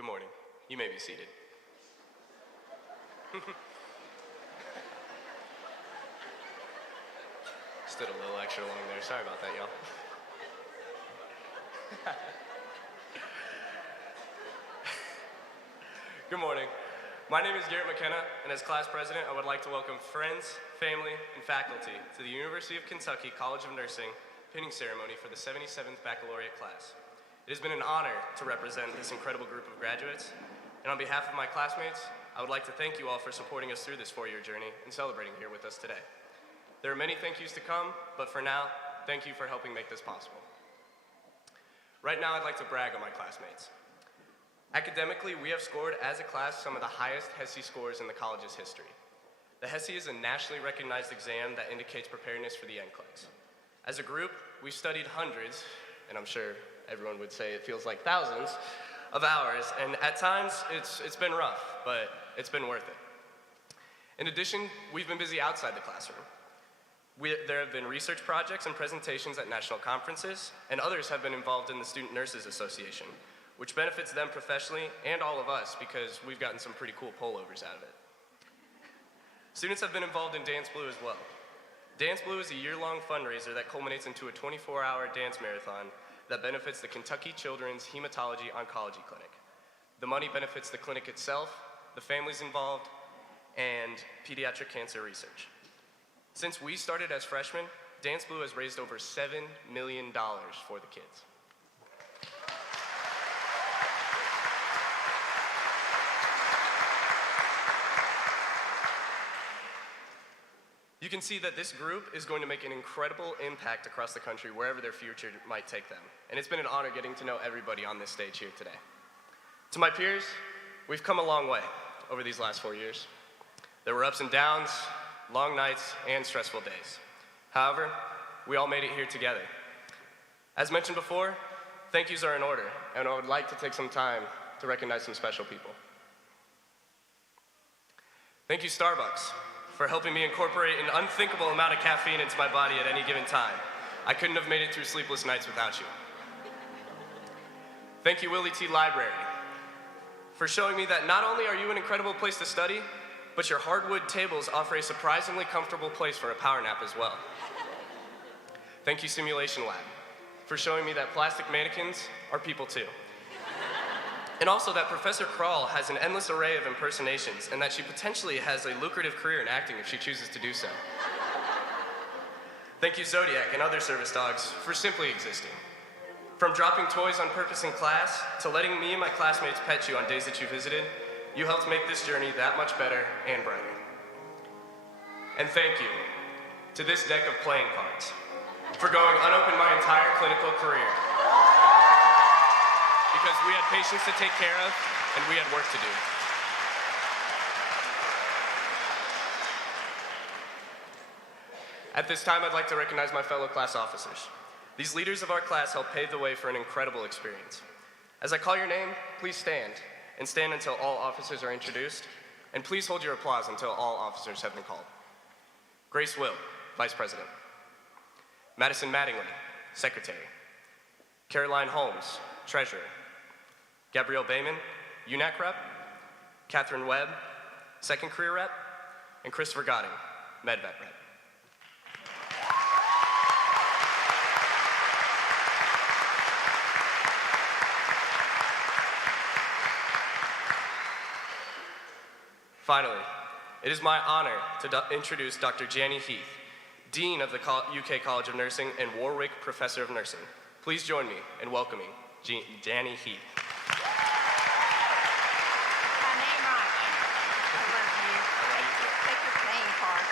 Good morning. You may be seated. Stood a little extra long there. Sorry about that, y'all. Good morning. My name is Garrett McKenna, and as class president, I would like to welcome friends, family, and faculty to the University of Kentucky College of Nursing pinning ceremony for the 77th baccalaureate class. It has been an honor to represent this incredible group of graduates, and on behalf of my classmates, I would like to thank you all for supporting us through this four-year journey and celebrating here with us today. There are many thank yous to come, but for now, thank you for helping make this possible. Right now, I'd like to brag on my classmates. Academically, we have scored as a class some of the highest HESI scores in the college's history. The HESI is a nationally recognized exam that indicates preparedness for the NCLEX. As a group, we've studied hundreds, and I'm sure everyone would say it feels like thousands, of hours, and at times it's been rough, but it's been worth it. In addition, we've been busy outside the classroom. There have been research projects and presentations at national conferences, and others have been involved in the Student Nurses Association, which benefits them professionally and all of us because we've gotten some pretty cool pullovers out of it. Students have been involved in Dance Blue as well. Dance Blue is a year-long fundraiser that culminates into a 24-hour dance marathon that benefits the Kentucky Children's Hematology Oncology Clinic. The money benefits the clinic itself, the families involved, and pediatric cancer research. Since we started as freshmen, Dance Blue has raised over $7 million for the kids. You can see that this group is going to make an incredible impact across the country wherever their future might take them. And it's been an honor getting to know everybody on this stage here today. To my peers, we've come a long way over these last 4 years. There were ups and downs, long nights, and stressful days. However, we all made it here together. As mentioned before, thank yous are in order, and I would like to take some time to recognize some special people. Thank you, Starbucks, for helping me incorporate an unthinkable amount of caffeine into my body at any given time. I couldn't have made it through sleepless nights without you. Thank you, Willie T. Library, for showing me that not only are you an incredible place to study, but your hardwood tables offer a surprisingly comfortable place for a power nap as well. Thank you, Simulation Lab, for showing me that plastic mannequins are people too. And also that Professor Kral has an endless array of impersonations and that she potentially has a lucrative career in acting if she chooses to do so. Thank you, Zodiac and other service dogs, for simply existing. From dropping toys on purpose in class to letting me and my classmates pet you on days that you visited, you helped make this journey that much better and brighter. And thank you to this deck of playing cards for going unopened my entire clinical career. Because we had patients to take care of, and we had work to do. At this time, I'd like to recognize my fellow class officers. These leaders of our class helped pave the way for an incredible experience. As I call your name, please stand, and stand until all officers are introduced, and please hold your applause until all officers have been called. Grace Will, Vice President. Madison Mattingly, Secretary. Caroline Holmes, Treasurer. Gabrielle Bayman, UNAC Rep. Catherine Webb, Second Career Rep. And Christopher Gotting, MedVet Rep. Finally, it is my honor to introduce Dr. Janny Heath, Dean of the UK College of Nursing and Warwick Professor of Nursing. Please join me in welcoming Janny Heath. My name right. I love you. Take your playing cards.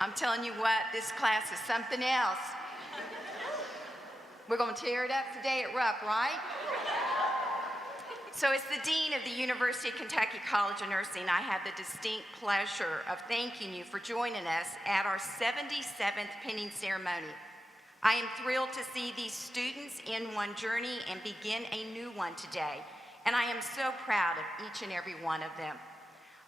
I'm telling you what, this class is something else. We're going to tear it up today at Rupp, right? So as the Dean of the University of Kentucky College of Nursing, I have the distinct pleasure of thanking you for joining us at our 77th pinning ceremony. I am thrilled to see these students end one journey and begin a new one today, and I am so proud of each and every one of them.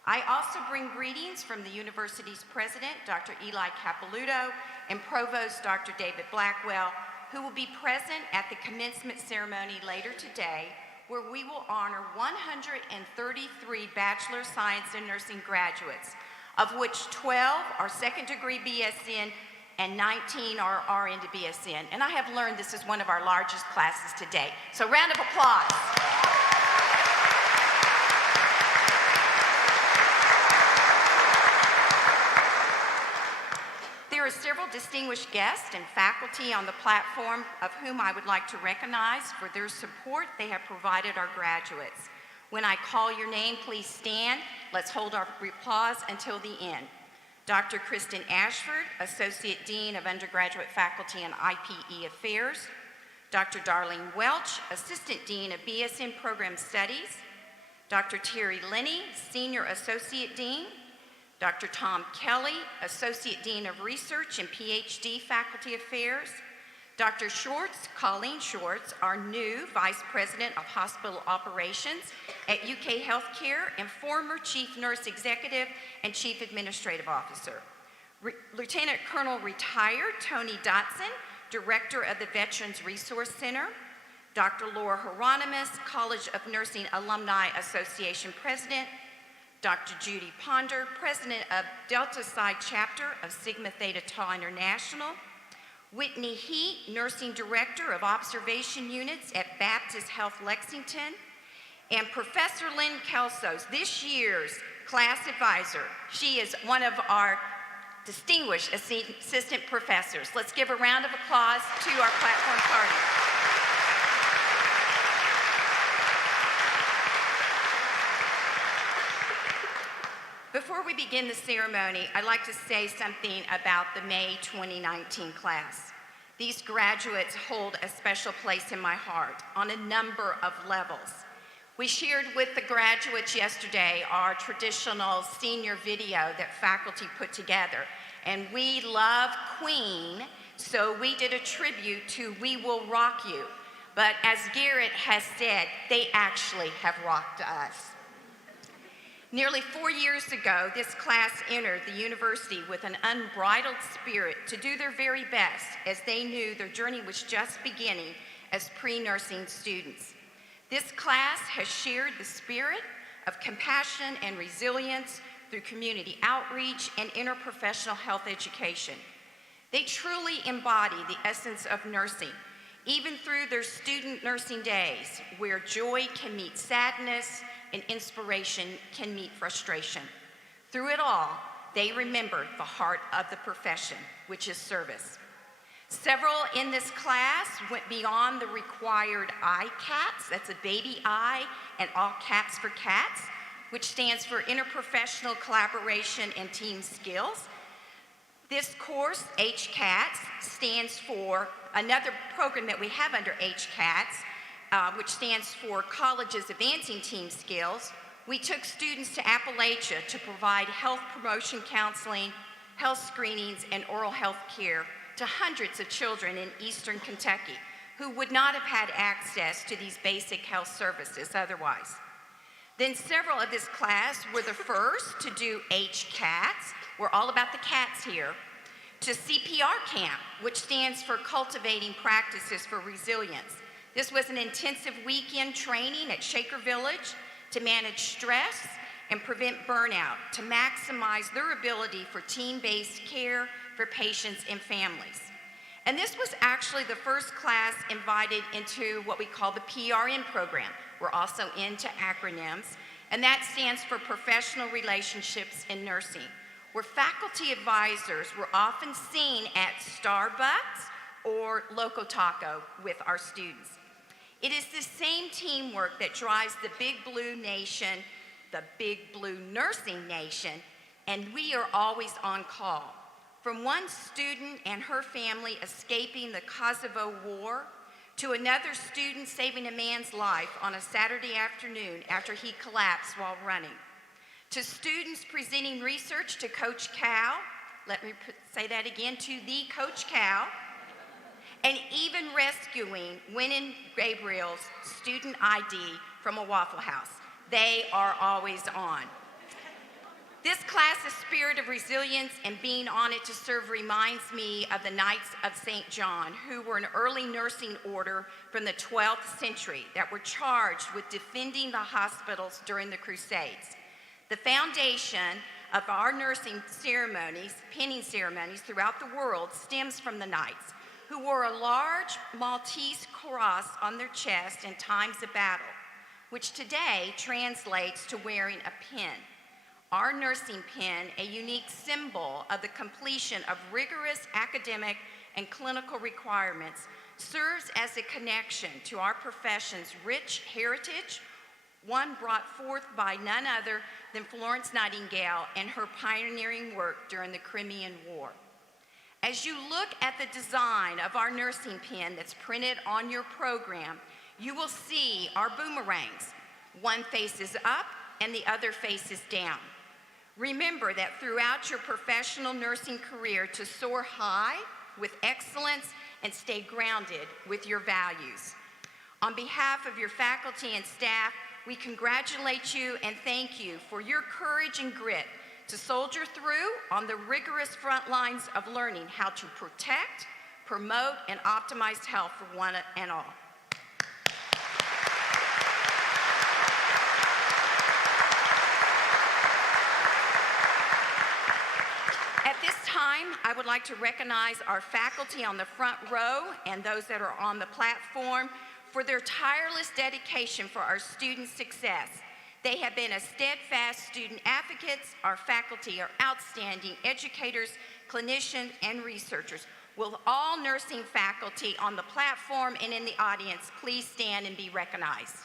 I also bring greetings from the university's president, Dr. Eli Capilouto, and Provost Dr. David Blackwell, who will be present at the commencement ceremony later today, where we will honor 133 Bachelor of Science in Nursing graduates, of which 12 are second-degree BSN and 19 are RN to BSN. And I have learned this is one of our largest classes to date. So round of applause. There are several distinguished guests and faculty on the platform of whom I would like to recognize for their support they have provided our graduates. When I call your name, please stand. Let's hold our applause until the end. Dr. Kristen Ashford, Associate Dean of Undergraduate Faculty and IPE Affairs. Dr. Darlene Welch, Assistant Dean of BSN Program Studies. Dr. Terry Linney, Senior Associate Dean. Dr. Tom Kelly, Associate Dean of Research and PhD Faculty Affairs. Dr. Schwartz, Colleen Schwartz, our new Vice President of Hospital Operations at UK Healthcare and former Chief Nurse Executive and Chief Administrative Officer. Lieutenant Colonel retired Tony Dotson, Director of the Veterans Resource Center. Dr. Laura Hieronymus, College of Nursing Alumni Association President. Dr. Judy Ponder, President of Delta Psi Chapter of Sigma Theta Tau International. Whitney Heat, Nursing Director of Observation Units at Baptist Health Lexington. And Professor Lynn Kelsos, this year's class advisor. She is one of our distinguished assistant professors. Let's give a round of applause to our platform party. Before we begin the ceremony, I'd like to say something about the May 2019 class. These graduates hold a special place in my heart on a number of levels. We shared with the graduates yesterday our traditional senior video that faculty put together, and we love Queen, so we did a tribute to We Will Rock You. But as Garrett has said, they actually have rocked us. Nearly 4 years ago, this class entered the university with an unbridled spirit to do their very best, as they knew their journey was just beginning as pre-nursing students. This class has shared the spirit of compassion and resilience through community outreach and interprofessional health education. They truly embody the essence of nursing, even through their student nursing days, where joy can meet sadness and inspiration can meet frustration. Through it all, they remember the heart of the profession, which is service. Several in this class went beyond the required ICATS, that's a baby I, and all caps for CATS, which stands for Interprofessional Collaboration and Team Skills. This course, HCATS, stands for another program that we have under HCATS, which stands for Colleges Advancing Team Skills. We took students to Appalachia to provide health promotion counseling, health screenings, and oral health care to hundreds of children in Eastern Kentucky who would not have had access to these basic health services otherwise. Then several of this class were the first to do HCATS, we're all about the cats here, to CPR Camp, which stands for Cultivating Practices for Resilience. This was an intensive weekend training at Shaker Village to manage stress and prevent burnout, to maximize their ability for team-based care for patients and families. And this was actually the first class invited into what we call the PRN program. We're also into acronyms, and that stands for Professional Relationships in Nursing, where faculty advisors were often seen at Starbucks or Loco Taco with our students. It is the same teamwork that drives the Big Blue Nation, the Big Blue Nursing Nation, and we are always on call. From one student and her family escaping the Kosovo War, to another student saving a man's life on a Saturday afternoon after he collapsed while running, to students presenting research to Coach Cal, let me say that again, to the Coach Cal, and even rescuing Winnie Gabriel's student ID from a Waffle House. They are always on. This class's spirit of resilience and being on it to serve reminds me of the Knights of St. John, who were an early nursing order from the 12th century that were charged with defending the hospitals during the Crusades. The foundation of our nursing ceremonies, pinning ceremonies throughout the world stems from the Knights, who wore a large Maltese cross on their chest in times of battle, which today translates to wearing a pin. Our nursing pin, a unique symbol of the completion of rigorous academic and clinical requirements, serves as a connection to our profession's rich heritage, one brought forth by none other than Florence Nightingale and her pioneering work during the Crimean War. As you look at the design of our nursing pin that's printed on your program, you will see our boomerangs. One faces up and the other faces down. Remember that throughout your professional nursing career to soar high with excellence and stay grounded with your values. On behalf of your faculty and staff, we congratulate you and thank you for your courage and grit to soldier through on the rigorous front lines of learning how to protect, promote, and optimize health for one and all. At this time, I would like to recognize our faculty on the front row and those that are on the platform for their tireless dedication for our students' success. They have been a steadfast student advocates. Our faculty are outstanding educators, clinicians, and researchers. Will all nursing faculty on the platform and in the audience please stand and be recognized?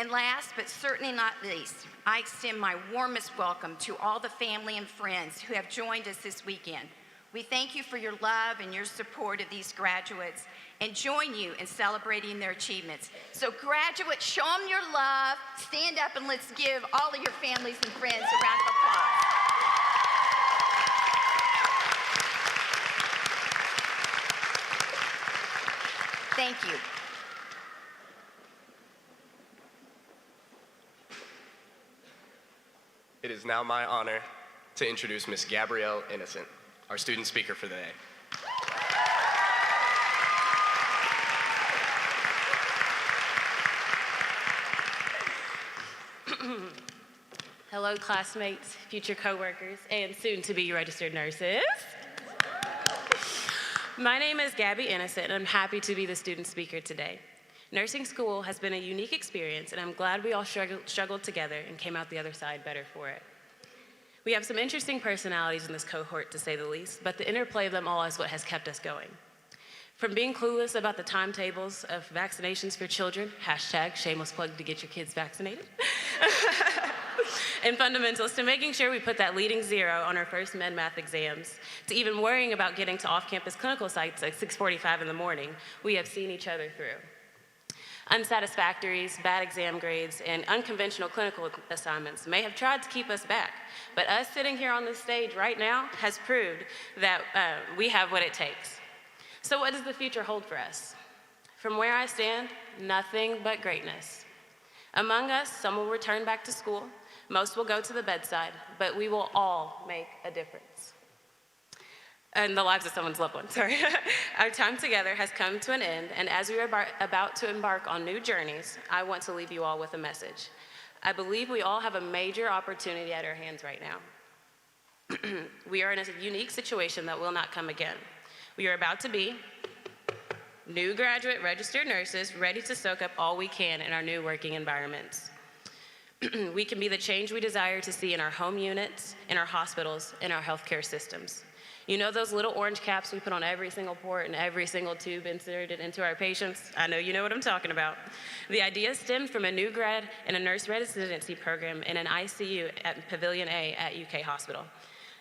And last, but certainly not least, I extend my warmest welcome to all the family and friends who have joined us this weekend. We thank you for your love and your support of these graduates and join you in celebrating their achievements. So graduates, show them your love, stand up, and let's give all of your families and friends a round of applause. Thank you. It is now my honor to introduce Ms. Gabrielle Innocent, our student speaker for the day. Hello, classmates, future coworkers, and soon-to-be registered nurses. My name is Gabby Innocent, and I'm happy to be the student speaker today. Nursing school has been a unique experience, and I'm glad we all struggled together and came out the other side better for it. We have some interesting personalities in this cohort, to say the least, but the interplay of them all is what has kept us going. From being clueless about the timetables of vaccinations for children, hashtag shameless plug to get your kids vaccinated, and fundamentals, to making sure we put that leading zero on our first med math exams, to even worrying about getting to off-campus clinical sites at 6:45 in the morning, we have seen each other through. Unsatisfactories, bad exam grades, and unconventional clinical assignments may have tried to keep us back, but us sitting here on this stage right now has proved that we have what it takes. So what does the future hold for us? From where I stand, nothing but greatness. Among us, some will return back to school, most will go to the bedside, but we will all make a difference. In the lives of someone's loved one, sorry. Our time together has come to an end, and as we are about to embark on new journeys, I want to leave you all with a message. I believe we all have a major opportunity at our hands right now. We are in a unique situation that will not come again. We are about to be new graduate registered nurses ready to soak up all we can in our new working environments. We can be the change we desire to see in our home units, in our hospitals, in our healthcare systems. You know those little orange caps we put on every single port and every single tube inserted into our patients? I know you know what I'm talking about. The idea stemmed from a new grad in a nurse residency program in an ICU at Pavilion A at UK Hospital.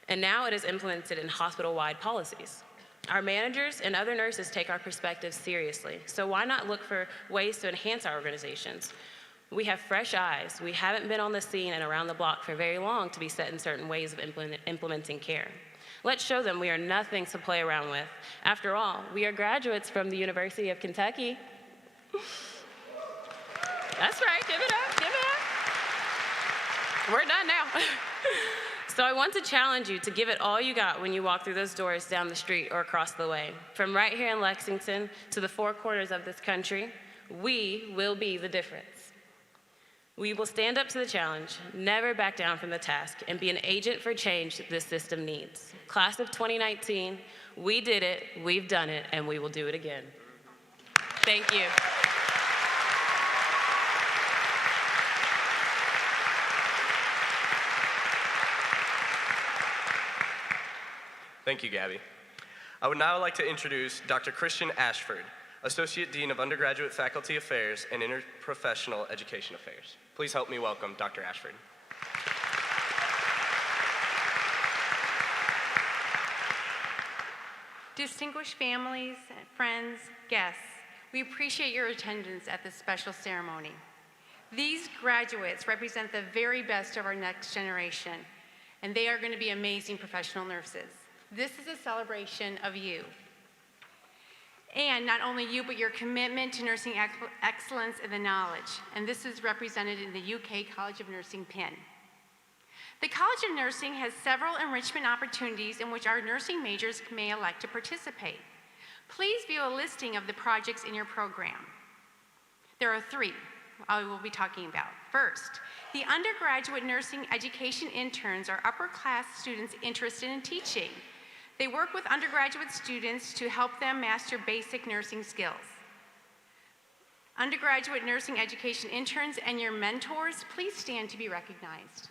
And now it is implemented in hospital-wide policies. Our managers and other nurses take our perspectives seriously, so why not look for ways to enhance our organizations? We have fresh eyes. We haven't been on the scene and around the block for very long to be set in certain ways of implementing care. Let's show them we are nothing to play around with. After all, we are graduates from the University of Kentucky. That's right, give it up, give it up. We're done now. So I want to challenge you to give it all you got when you walk through those doors down the street or across the way. From right here in Lexington to the four corners of this country, we will be the difference. We will stand up to the challenge, never back down from the task, and be an agent for change this system needs. Class of 2019, we did it, we've done it, and we will do it again. Thank you. Thank you, Gabby. I would now like to introduce Dr. Christian Ashford, Associate Dean of Undergraduate Faculty Affairs and Interprofessional Education Affairs. Please help me welcome Dr. Ashford. Distinguished families, friends, guests, we appreciate your attendance at this special ceremony. These graduates represent the very best of our next generation, and they are going to be amazing professional nurses. This is a celebration of you. And not only you, but your commitment to nursing excellence and the knowledge. And this is represented in the UK College of Nursing pin. The College of Nursing has several enrichment opportunities in which our nursing majors may elect to participate. Please view a listing of the projects in your program. There are 3 I will be talking about. First, the undergraduate nursing education interns are upper-class students interested in teaching. They work with undergraduate students to help them master basic nursing skills. Undergraduate nursing education interns and your mentors, please stand to be recognized.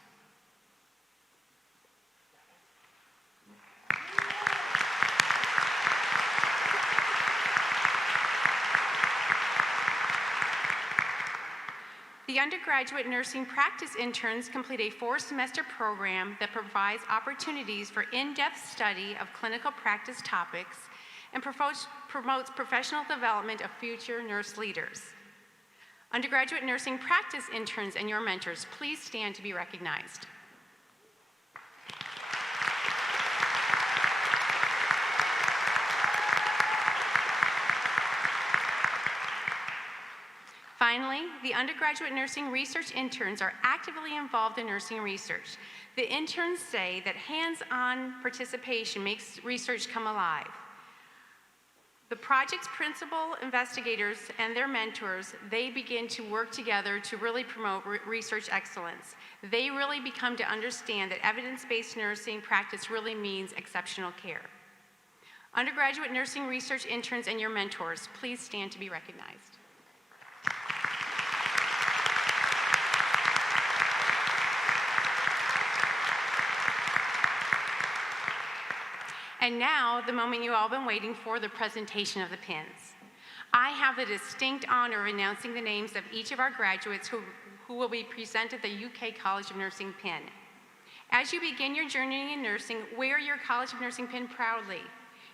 The undergraduate nursing practice interns complete a 4-semester program that provides opportunities for in-depth study of clinical practice topics and promotes professional development of future nurse leaders. Undergraduate nursing practice interns and your mentors, please stand to be recognized. Finally, the undergraduate nursing research interns are actively involved in nursing research. The interns say that hands-on participation makes research come alive. The project's principal investigators and their mentors, they begin to work together to really promote research excellence. They really become to understand that evidence-based nursing practice really means exceptional care. Undergraduate nursing research interns and your mentors, please stand to be recognized. And now, the moment you've all been waiting for, the presentation of the pins. I have the distinct honor of announcing the names of each of our graduates who will be presented the UK College of Nursing pin. As you begin your journey in nursing, wear your College of Nursing pin proudly.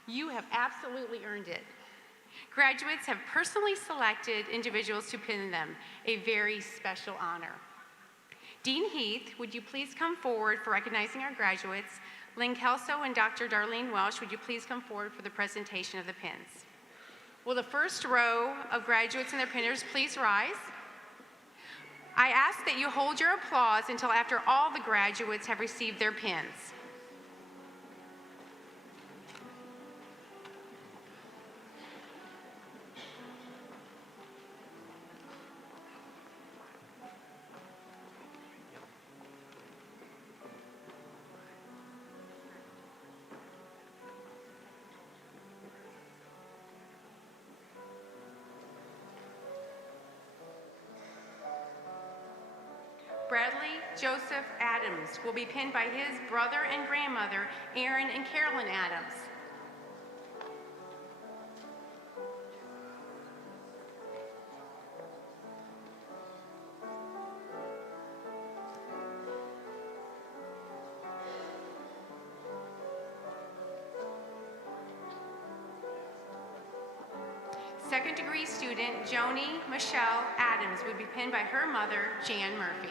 You have absolutely earned it. Graduates have personally selected individuals to pin them, a very special honor. Dean Heath, would you please come forward for recognizing our graduates? Lynn Kelso and Dr. Darlene Welsh, would you please come forward for the presentation of the pins? Will the first row of graduates and their pinners please rise? I ask that you hold your applause until after all the graduates have received their pins. Bradley Joseph Adams will be pinned by his brother and grandmother, Aaron and Carolyn Adams. Second-degree student Joni Michelle Adams would be pinned by her mother, Jan Murphy.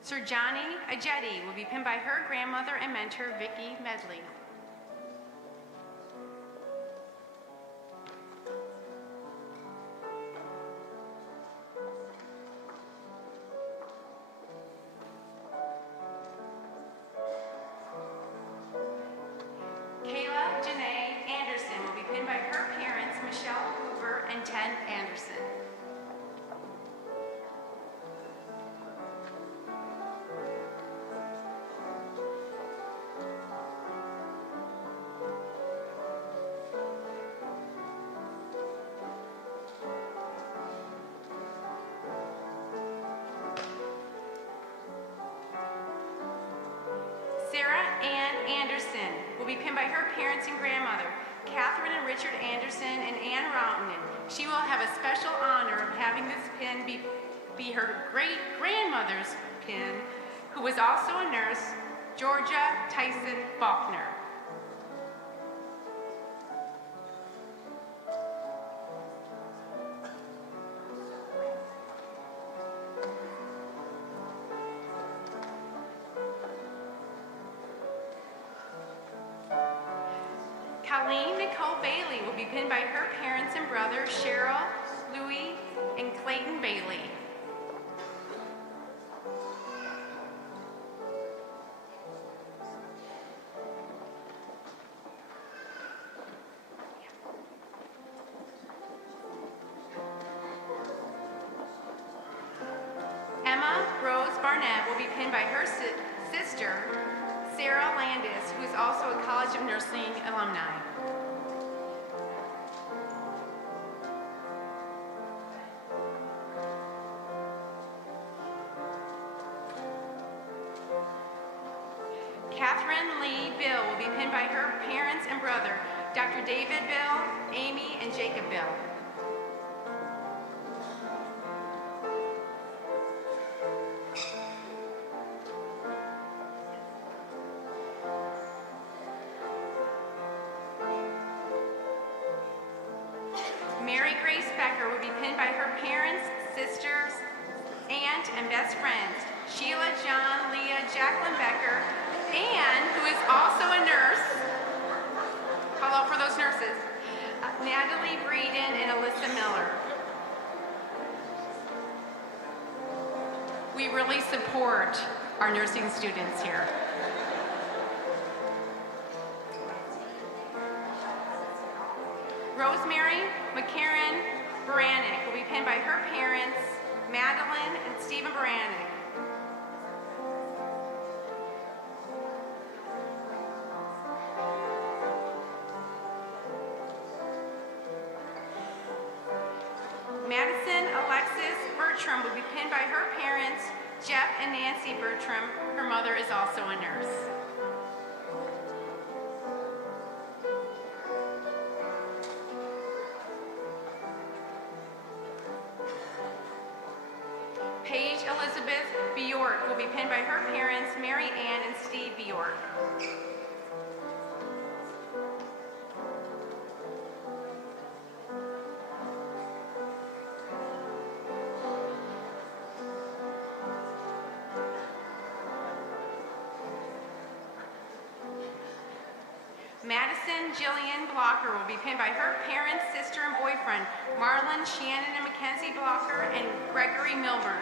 Sir Johnny Ajeti will be pinned by her grandmother and mentor, Vicki Medley. Kayla Janae Anderson will be pinned by her parents, Michelle Hoover and Ted Anderson. Sarah Ann Anderson will be pinned by her parents and grandmother, Catherine and Richard Anderson and Ann Routinen. She will have a special honor of having this pin be her great-grandmother's pin, who was also a nurse, Georgia Tyson Faulkner. Colleen Nicole Bailey will be pinned by her parents and brother, Cheryl, Louie, and Clayton Bailey. Emma Rose Barnett will be pinned by her sister, Sarah Landis, who is also a College of Nursing alumni. Catherine Lee Bill will be pinned by her parents and brother, Dr. David Bill, Amy, and Jacob Bill. Mary Grace Becker will be pinned by her parents, sisters, aunt, and best friends, Sheila, John, Leah, Jacqueline Becker, and who is also a nurse. Hello for those nurses. Natalie Breeden and Alyssa Miller. We really support our nursing students here. Rosemary McCarran Baranek will be pinned by her parents, Madeline and Stephen Baranek. Madison Alexis Bertram will be pinned by her parents, Jeff and Nancy Bertram. Her mother is also a nurse. Paige Elizabeth Bjork will be pinned by her parents, Mary Ann and Steve Bjork. Madison Jillian Blocker will be pinned by her parents, sister, and boyfriend, Marlon, Shannon, and Mackenzie Blocker, and Gregory Milburn.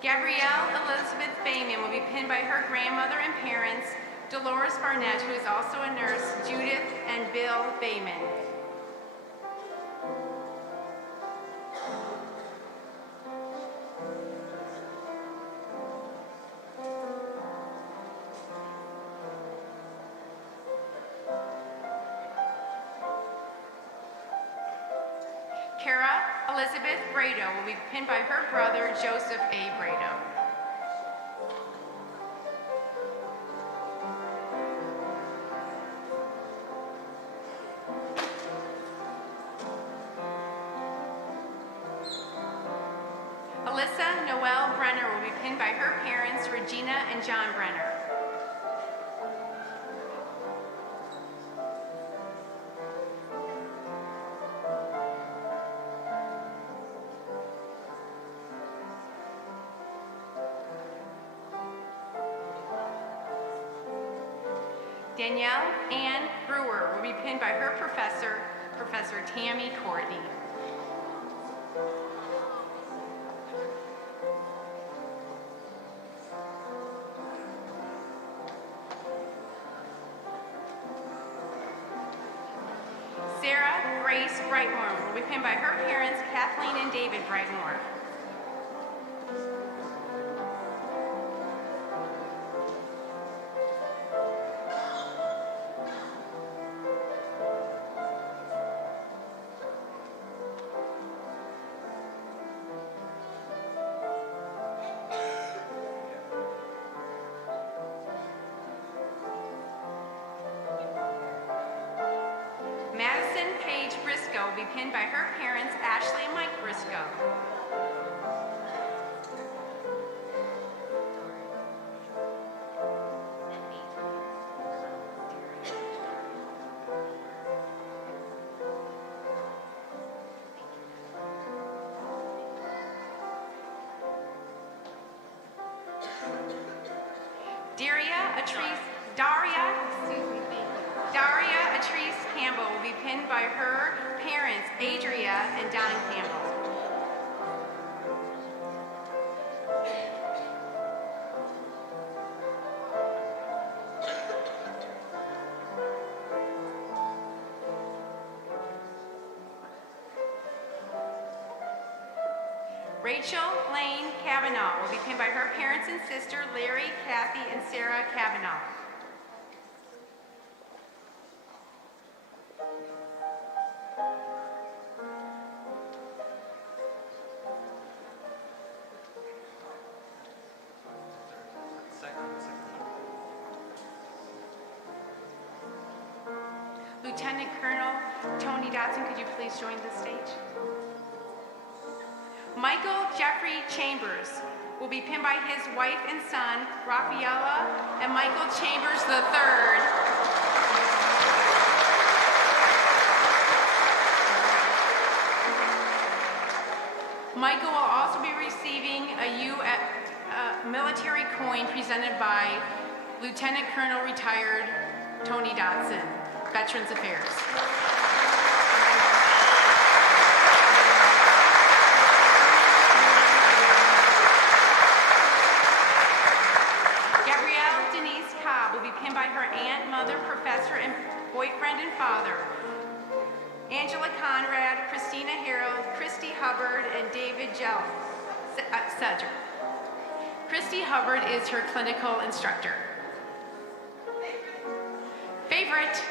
Gabrielle Elizabeth Bayman will be pinned by her grandmother and parents, Dolores Barnett, who is also a nurse, Judith and Bill Bayman. Kara Elizabeth Brado will be pinned by her brother, Joseph A. Brado. Alyssa Noelle Brenner will be pinned by her parents, Regina and John Brenner. Danielle Ann Brewer will be pinned by her professor, Professor Tammy Courtney. Sarah Grace Brightmore will be pinned by her parents, Kathleen and David Brightmore. Madison Paige Briscoe will be pinned by her parents, Ashley and Mike Briscoe. Daria Atrice Campbell will be pinned by her parents, Adria and Don Campbell. Rachel Lane Kavanaugh will be pinned by her parents and sister, Larry, Kathy, and Sarah Kavanaugh. Lieutenant Colonel Tony Dotson, could you please join the stage? Michael Jeffrey Chambers will be pinned by his wife and son, Rafaela and Michael Chambers III. Michael will also be receiving a military coin presented by Lieutenant Colonel retired Tony Dotson, Veterans Affairs. Gabrielle Denise Cobb will be pinned by her aunt, mother, professor, and boyfriend and father, Angela Conrad, Christina Harold, Christy Hubbard, and David Sedger. Christy Hubbard is her clinical instructor. Favorite.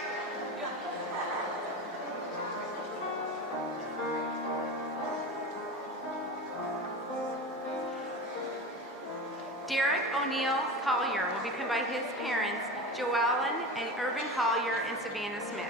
Derek O'Neill Collier will be pinned by his parents, Joellen and Irvin Collier and Savannah Smith.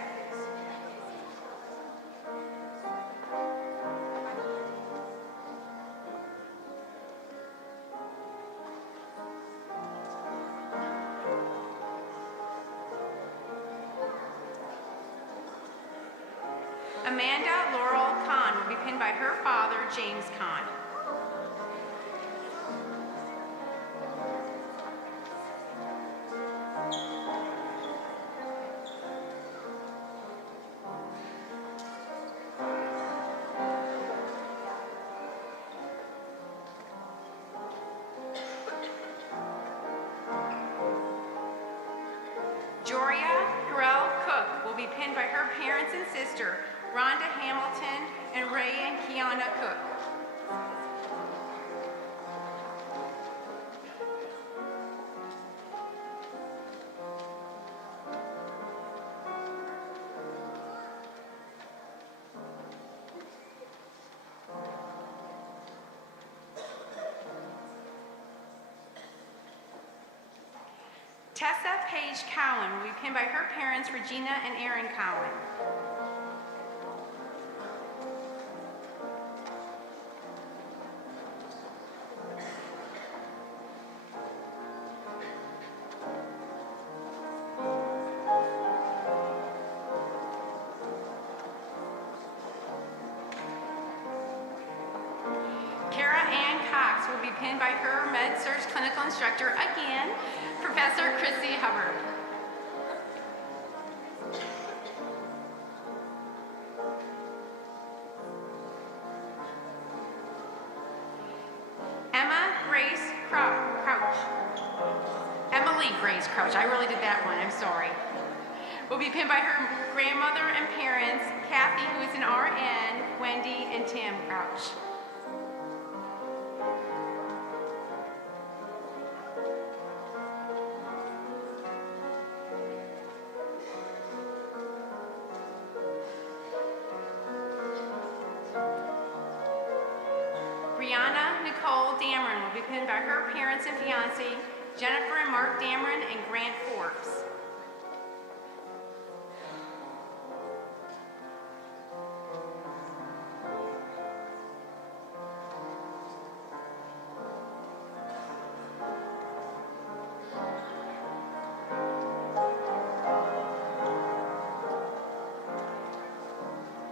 Amanda Laurel Kahn will be pinned by her father, James Kahn. Joria Harrell Cook will be pinned by her parents and sister, Rhonda Hamilton and Ray and Kiana Cook. Paige Cowan will be pinned by her parents, Regina and Aaron Cowan. Kara Ann Cox will be pinned by her Med-Surg clinical instructor again, Professor Chrissy Hubbard. Emily Grace Crouch, I really did that one, I'm sorry. Will be pinned by her grandmother and parents, Kathy, who is an RN, Wendy, and Tim Crouch. Brianna Nicole Dameron will be pinned by her parents and fiance, Jennifer and Mark Dameron and Grant Forbes.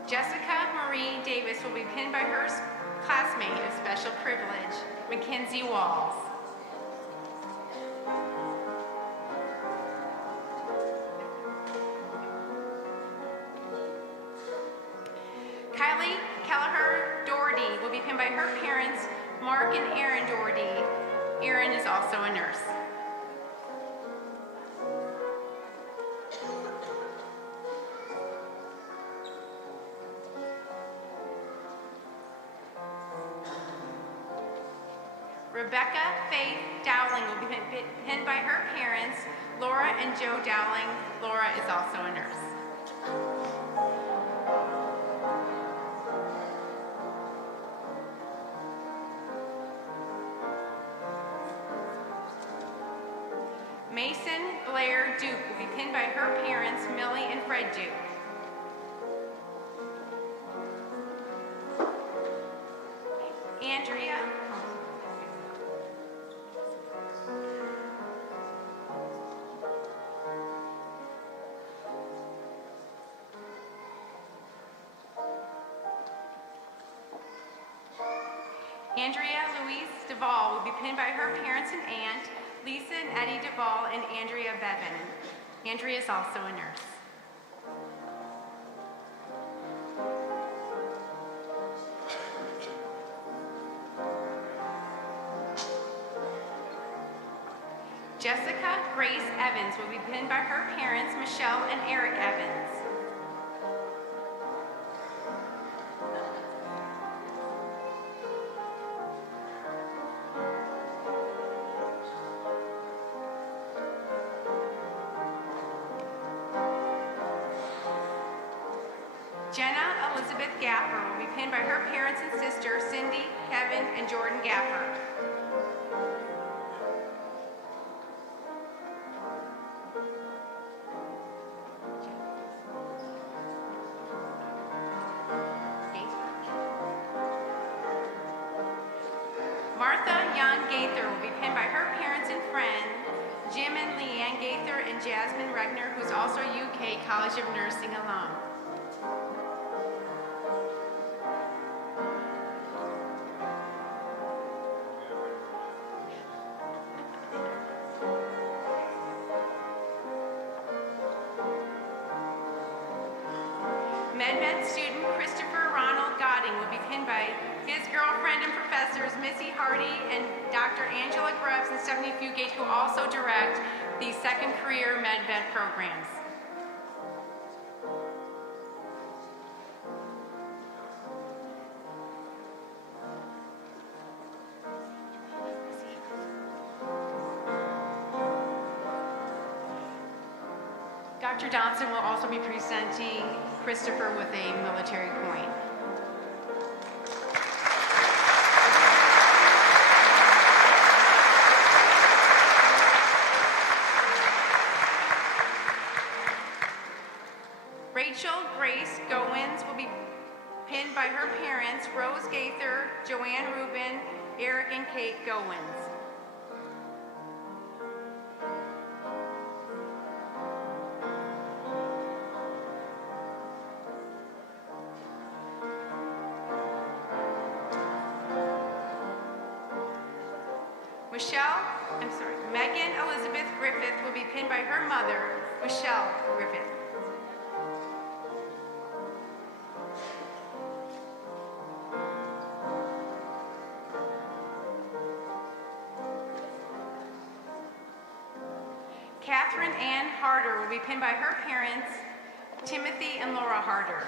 Jessica Marie Davis will be pinned by her classmate of special privilege, Mackenzie Walls. Kylie Kelleher Doherty will be pinned by her parents, Mark and Aaron Doherty. Aaron is also a nurse. Rebecca Faith Dowling will be pinned by her parents, Laura and Joe Dowling. Laura is also a nurse. Mason Blair Duke will be pinned by her parents, Millie and Fred Duke. Andrea Louise Duvall will be pinned by her parents and aunt, Lisa and Eddie Duvall and Andrea Bevan. Andrea is also a nurse. Jessica Grace Evans will be pinned by her parents, Michelle and Eric Evans. Jenna Elizabeth Gaffer will be pinned by her parents and sister, Cindy, Kevin, and Jordan Gaffer. Martha Young Gaither will be pinned by her parents and friend, Jim and Leanne Gaither and Jasmine Regner, who's also UK College of Nursing alum. MedMed student Christopher Ronald Godding will be pinned by his girlfriend and professors Missy Hardy and Dr. Angela Grubbs and Stephanie Fugate, who also direct the second career MedVed programs. Dr. Johnson will also be presenting Christopher with a military coin. parents, Rose Gaither, Joanne Rubin, Eric and Kate Goins. Megan Elizabeth Griffith will be pinned by her mother, Michelle Griffith. Catherine Ann Harder will be pinned by her parents, Timothy and Laura Harder.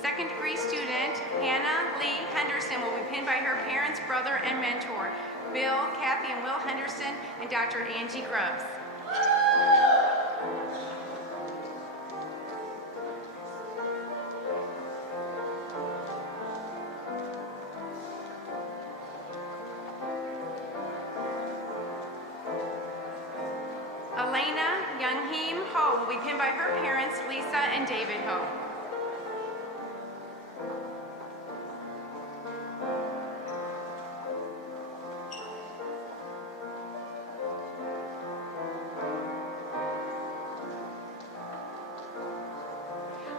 Second degree student Hannah Lee Henderson will be pinned by her parents, brother, and mentor, Bill, Kathy, and Will Henderson, and Dr. Angie Grubbs. Elena Youngheem Ho will be pinned by her parents, Lisa and David Ho.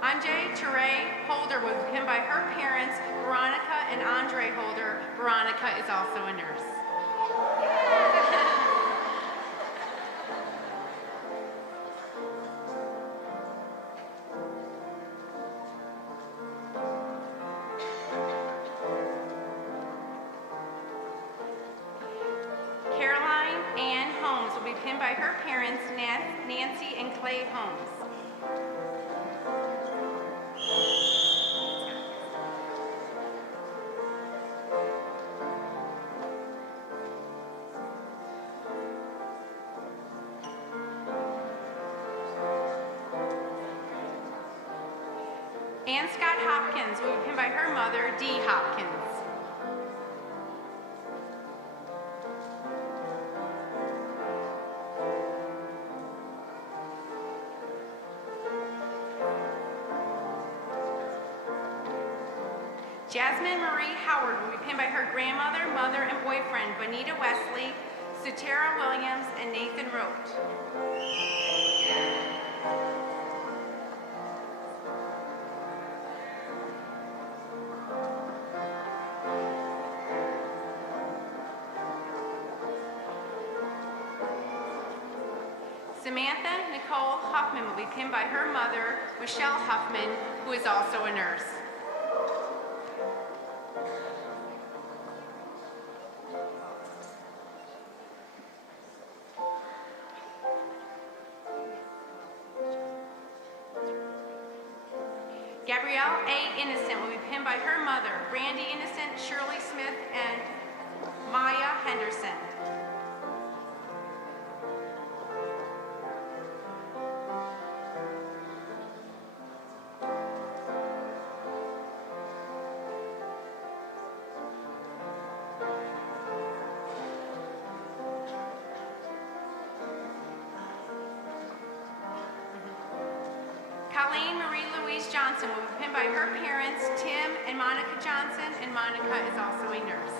Anjay Teray Holder will be pinned by her parents, Veronica and Andre Holder. Veronica is also a nurse. Caroline Ann Holmes will be pinned by her parents, Nancy and Clay Holmes. Ann Scott Hopkins will be pinned by her mother, Dee Hopkins. Jasmine Marie Howard will be pinned by her grandmother, mother, and boyfriend, Bonita Wesley, Sutera Williams, and Nathan Rote. Samantha Nicole Huffman will be pinned by her mother, Michelle Huffman, who is also a nurse. Gabrielle A. Innocent will be pinned by her mother, Brandy Innocent, Shirley Smith, and Maya Henderson. Colleen Marie Louise Johnson will be pinned by her parents, Tim and Monica Johnson, and Monica is also a nurse.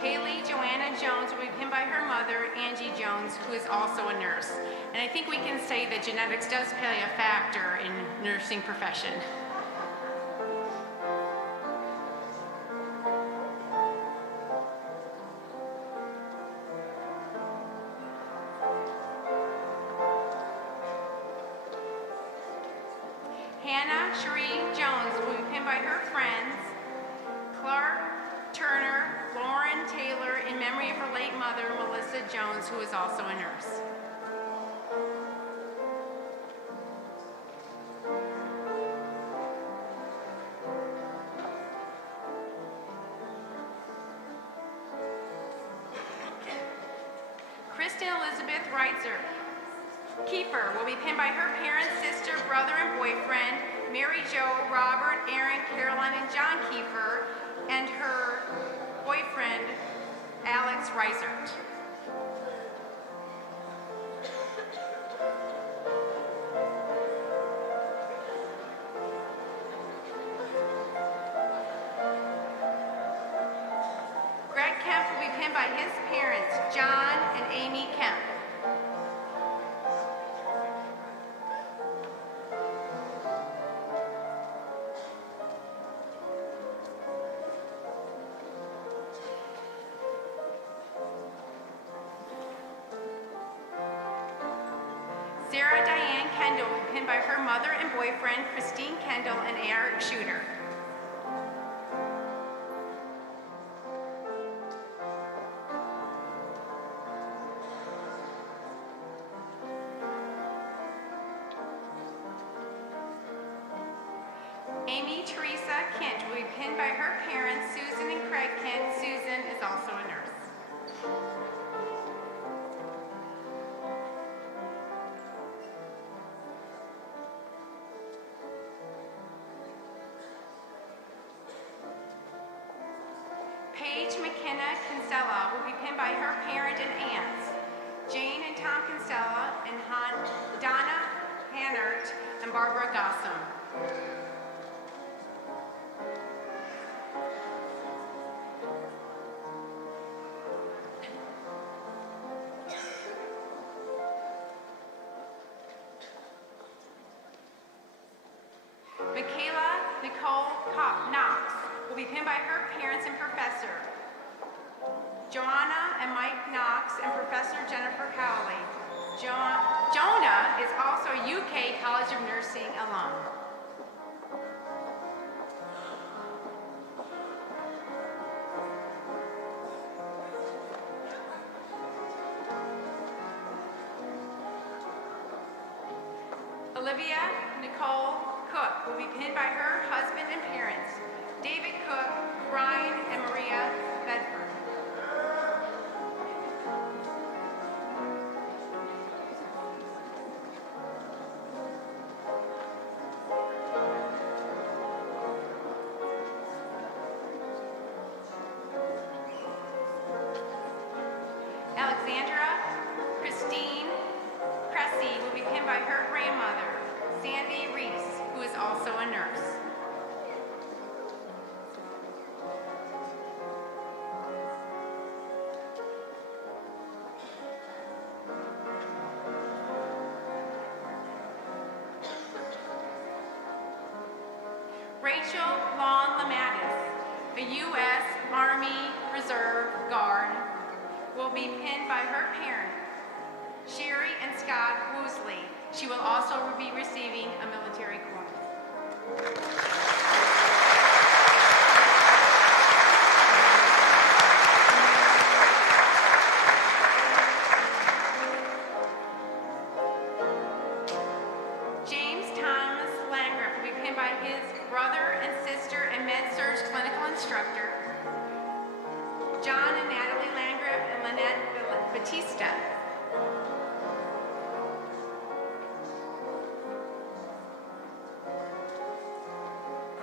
Haley Joanna Jones will be pinned by her mother, Angie Jones, who is also a nurse. And I think we can say that genetics does play a factor in nursing profession. Hannah Cherie Jones will be pinned by her friends, Clark Turner, Lauren Taylor, in memory of her late mother, Melissa Jones, who is also a nurse. Kristen Elizabeth Reitzer Kiefer will be pinned by her parents, sister, brother, and boyfriend, Mary Jo, Robert, Aaron, Caroline, and John Kiefer, and her boyfriend, Alex Reisert. Greg Kemp will be pinned by his parents, John and Amy Kemp. Sarah Diane Kendall will be pinned by her mother and boyfriend, Christine Kendall and Eric Shooter. Amy Teresa Kent will be pinned by her parents, Susan and Craig Kent. Susan is also a nurse. Paige McKenna Kinsella will be pinned by her parent and aunts, Jane and Tom Kinsella, and Donna Hannert and Barbara Gossam. Michaela Nicole Knox will be pinned by her parents and professor, Joanna and Mike Knox and Professor Jennifer Cowley. Jonah is also a UK College of Nursing alum. Olivia Nicole Cook will be pinned by her husband and parents, David Cook, Brian, and Maria Bedford. Alexandra Christine Cressy will be pinned by her grandmother, Sandy Reese, who is also a nurse. Rachel Long Lamatis, a U.S. Army Reserve Guard, will be pinned by her parents, Sherry and Scott Woosley. She will also be receiving a military coin. James Thomas Landgraf will be pinned by his brother and sister and med-surg clinical instructor, John and Natalie Landgraf and Lynette Batista.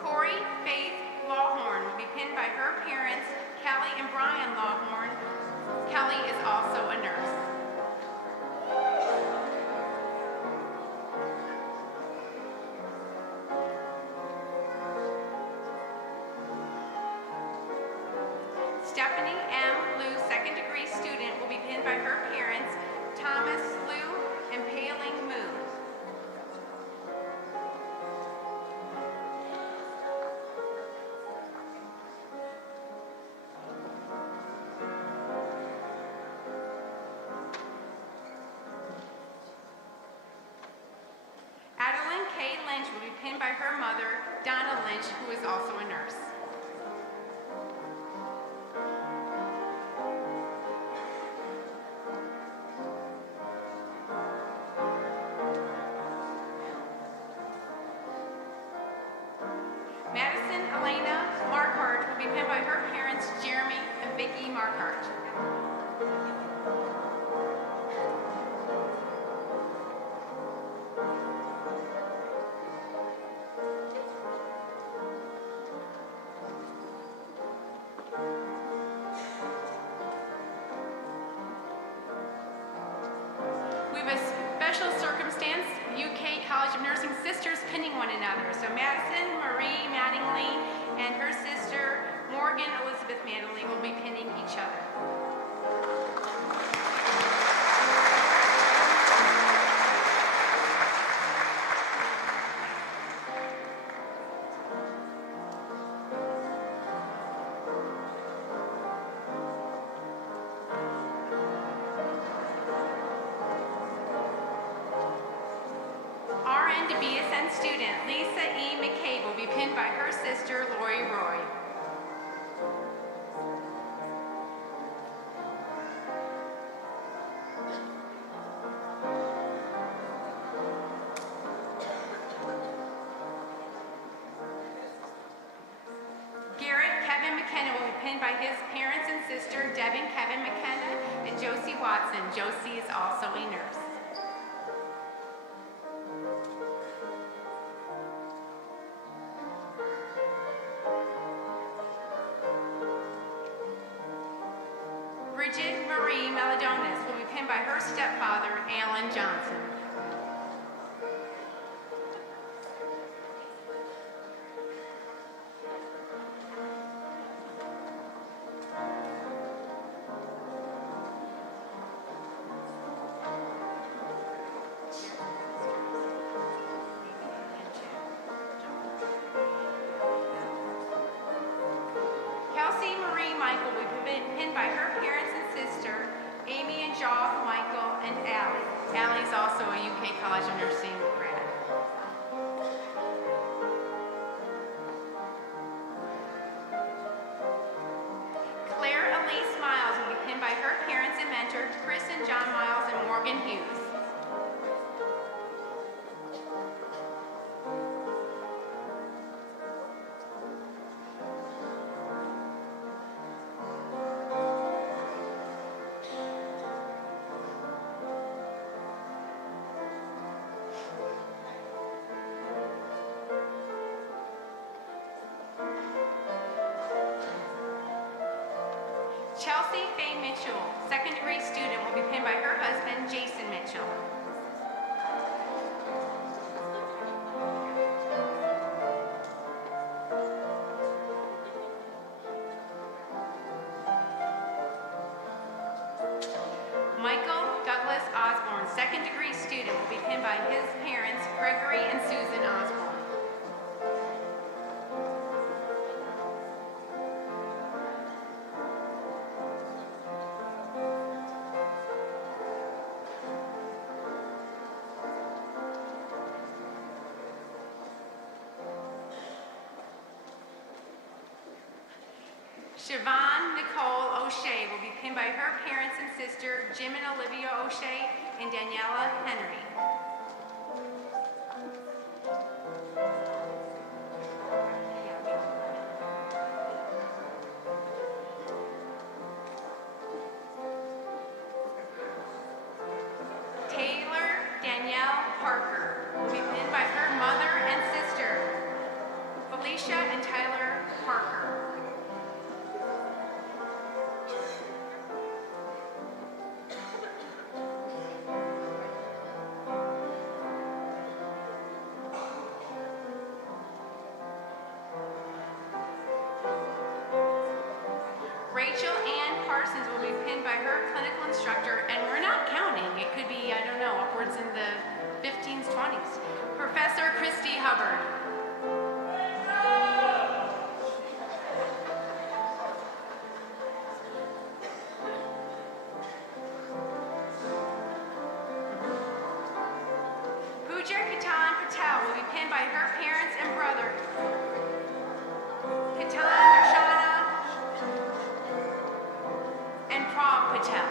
Corey Faith Lawhorn will be pinned by her parents, Kelly and Brian Lawhorn. Kelly is also a nurse. Stephanie M. Liu, second degree student, will be pinned by her parents, Thomas Liu and Paling Mu. Adeline K. Lynch will be pinned by her mother, Donna Lynch, who is also a nurse. Madison Elena Markhart will be pinned by her parents, Jeremy and Vicki Markhart. sisters pinning one another. So Madison Marie Mattingly and her sister Morgan Elizabeth Mattingly will be pinning each other. RN to BSN student Lisa E. McCabe will be pinned by her sister Lori Roy. Garrett Kevin McKenna will be pinned by his parents and sister Devin Kevin McKenna and Josie Watson. Josie is also a nurse. Bridget Marie Meladonis will be pinned by her stepfather, Alan Johnson. Kelsey Marie Michael will be pinned by her parents and sister, Amy and Joff Michael and Allie. Allie's also a UK College of Nursing grad. Claire Elise Miles will be pinned by her parents and mentors, Chris and John Miles and Morgan Hughes. Chelsea Faye Mitchell, second-degree student, will be pinned by her husband, Jason Mitchell. Michael Douglas Osborne, second-degree student, will be pinned by his parents, Gregory and Susan Osborne. Siobhan Nicole O'Shea will be pinned by her parents and sister, Jim and Olivia O'Shea and Daniela Henry. Taylor Danielle Parker will be pinned by her mother and sister, Felicia and Tyler Parker. Rachel Ann Parsons will be pinned by her clinical instructor, and we're not counting. It could be, I don't know, upwards in the 15s, 20s. Professor Christy Hubbard. Pooja Katan Patel will be pinned by her parents and brother. Katan Darshana and Prab Patel.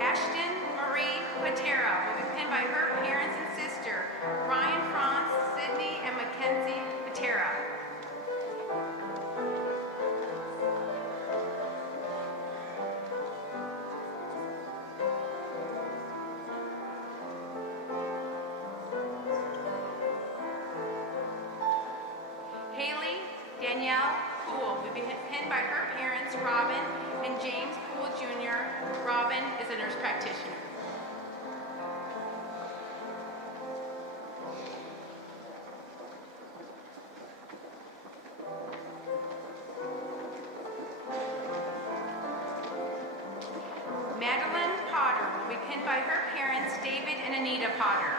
Ashton Marie Patera will be pinned by her parents and sister, Ryan Franz, Sydney, and Mackenzie Patera. Haley Danielle Poole will be pinned by her parents, Robin and James Poole Jr. Robin is a nurse practitioner. Madeline Potter will be pinned by her parents, David and Anita Potter.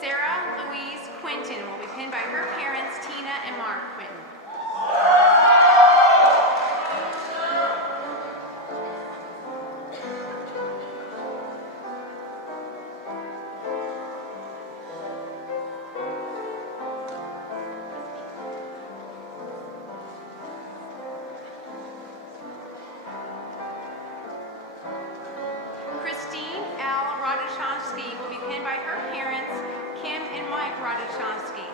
Sarah Louise Quinton will be pinned by her parents, Tina and Mark Quinton. Christine L. Radoshonsky will be pinned by her parents, Kim and Mike Radoshonsky.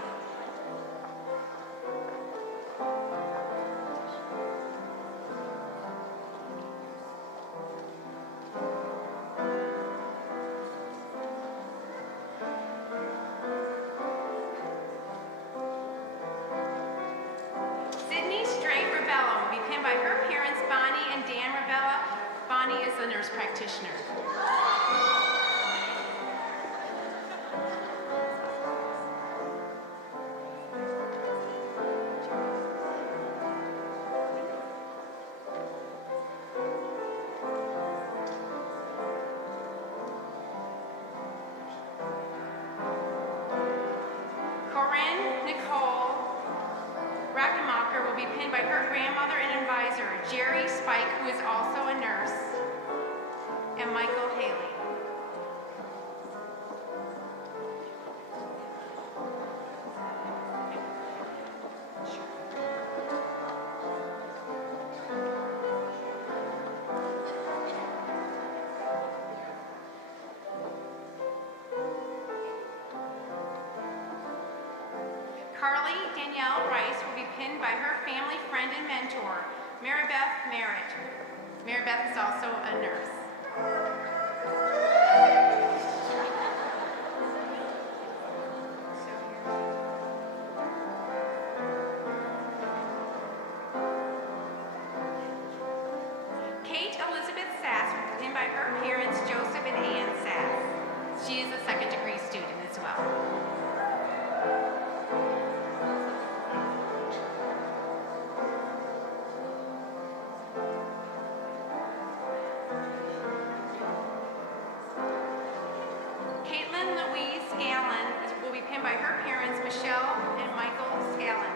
Sydney Strait Ravella will be pinned by her parents, Bonnie and Dan Ravella. Bonnie is the nurse practitioner. Corinne Nicole Rackemacher will be pinned by her grandmother and advisor, Jerry Spike, who is also a nurse, and Michael Haley. Carly Danielle Rice will be pinned by her family friend and mentor, Maribeth Merritt. Maribeth is also a nurse. Kate Elizabeth Sass will be pinned by her parents, Joseph and Ann Sass. She is a second-degree student as well. Caitlin Louise Scallon will be pinned by her parents, Michelle and Michael Scallon.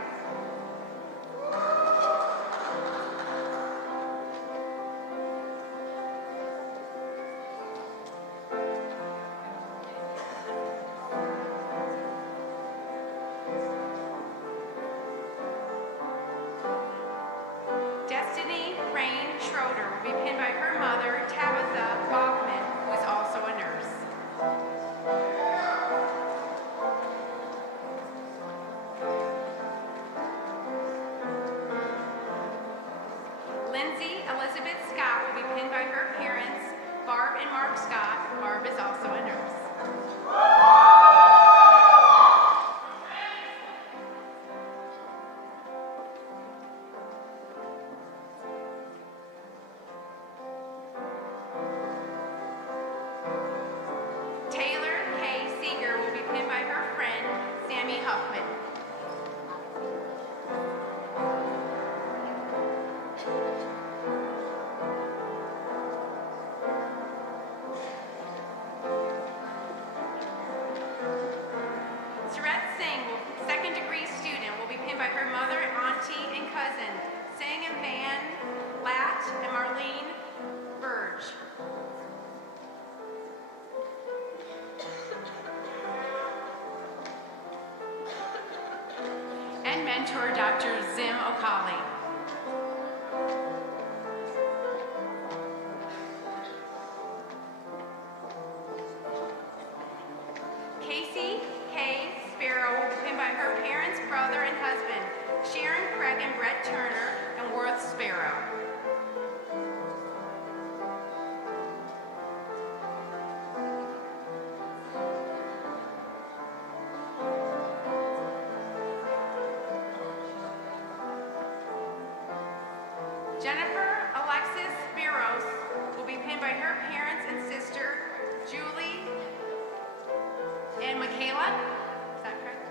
Destiny Rain Schroeder will be pinned by her mother, Tabitha Bachman, who is also a nurse. Lindsay Elizabeth Scott will be pinned by her parents, Barb and Mark Scott. Barb is also a nurse. Taylor K. Seeger will be pinned by her friend, Sammy Huffman. Suret Singh, second-degree student, will be pinned by her mother, auntie, and cousin, Singh and Van Latt and Marlene Burge. And mentor, Dr. Zim Okali. Casey K. Sparrow will be pinned by her parents, brother, and husband, Sharon Craig and Brett Turner and Worth Sparrow. Jennifer Alexis Barros will be pinned by her parents and sister, Julie and Michaela. Is that correct?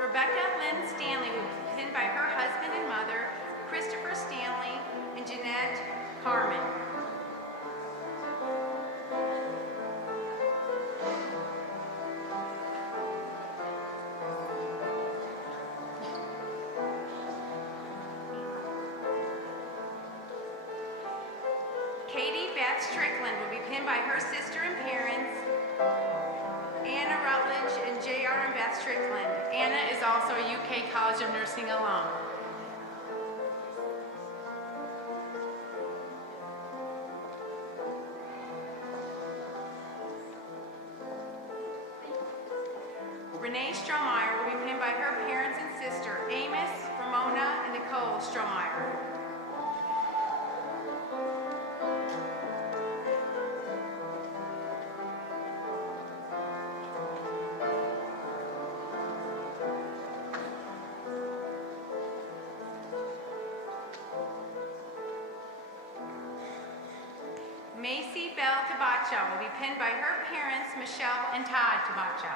Rebecca Lynn Stanley will be pinned by her husband and mother, Christopher Stanley and Jeanette Carmen. Katie Beth Strickland will be pinned by her sister and parents, Anna Rutledge and J.R. and Beth Strickland. Anna is also a UK College of Nursing alum. Renee Strohmeyer will be pinned by her parents and sister, Amos, Ramona, and Nicole Strohmeyer. Macy Bell Tabacha will be pinned by her parents, Michelle and Todd Tabacha.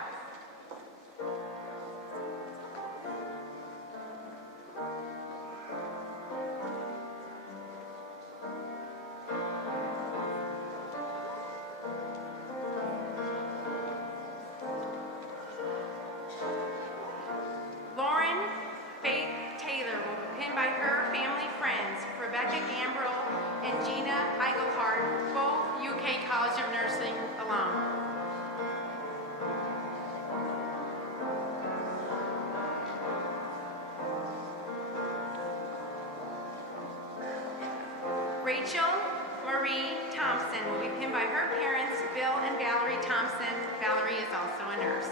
Lauren Faith Taylor will be pinned by her family friends, Rebecca Gambrill and Gina Eigelhart, both UK College of Nursing alum. Rachel Marie Thompson will be pinned by her parents, Bill and Valerie Thompson. Valerie is also a nurse.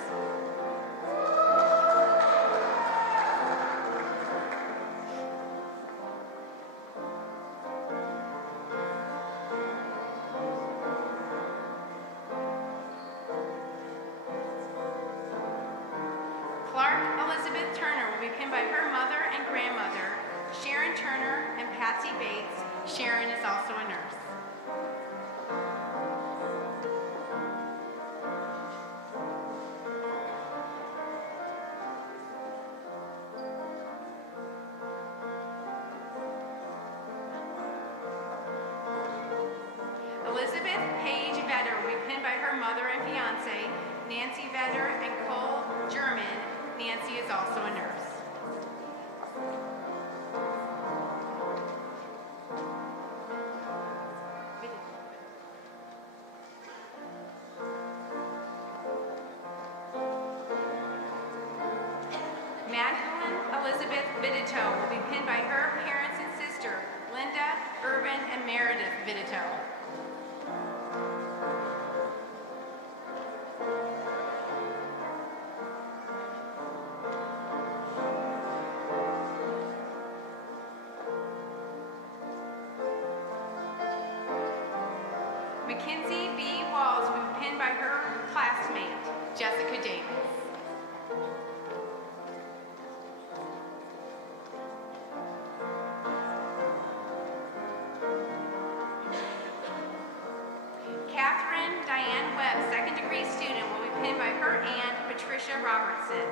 Clark Elizabeth Turner will be pinned by her mother and grandmother, Sharon Turner and Patsy Bates. Sharon is also a nurse. Elizabeth Paige Vedder will be pinned by her mother and fiance, Nancy Vedder and Cole German. Nancy is also a nurse. Magdalene Elizabeth Vidito will be pinned by her parents and sister, Linda, Irvin, and Meredith Vidito. Mackenzie B. Walls will be pinned by her classmate, Jessica Davis. Catherine Diane Webb, second degree student, will be pinned by her aunt, Patricia Robertson.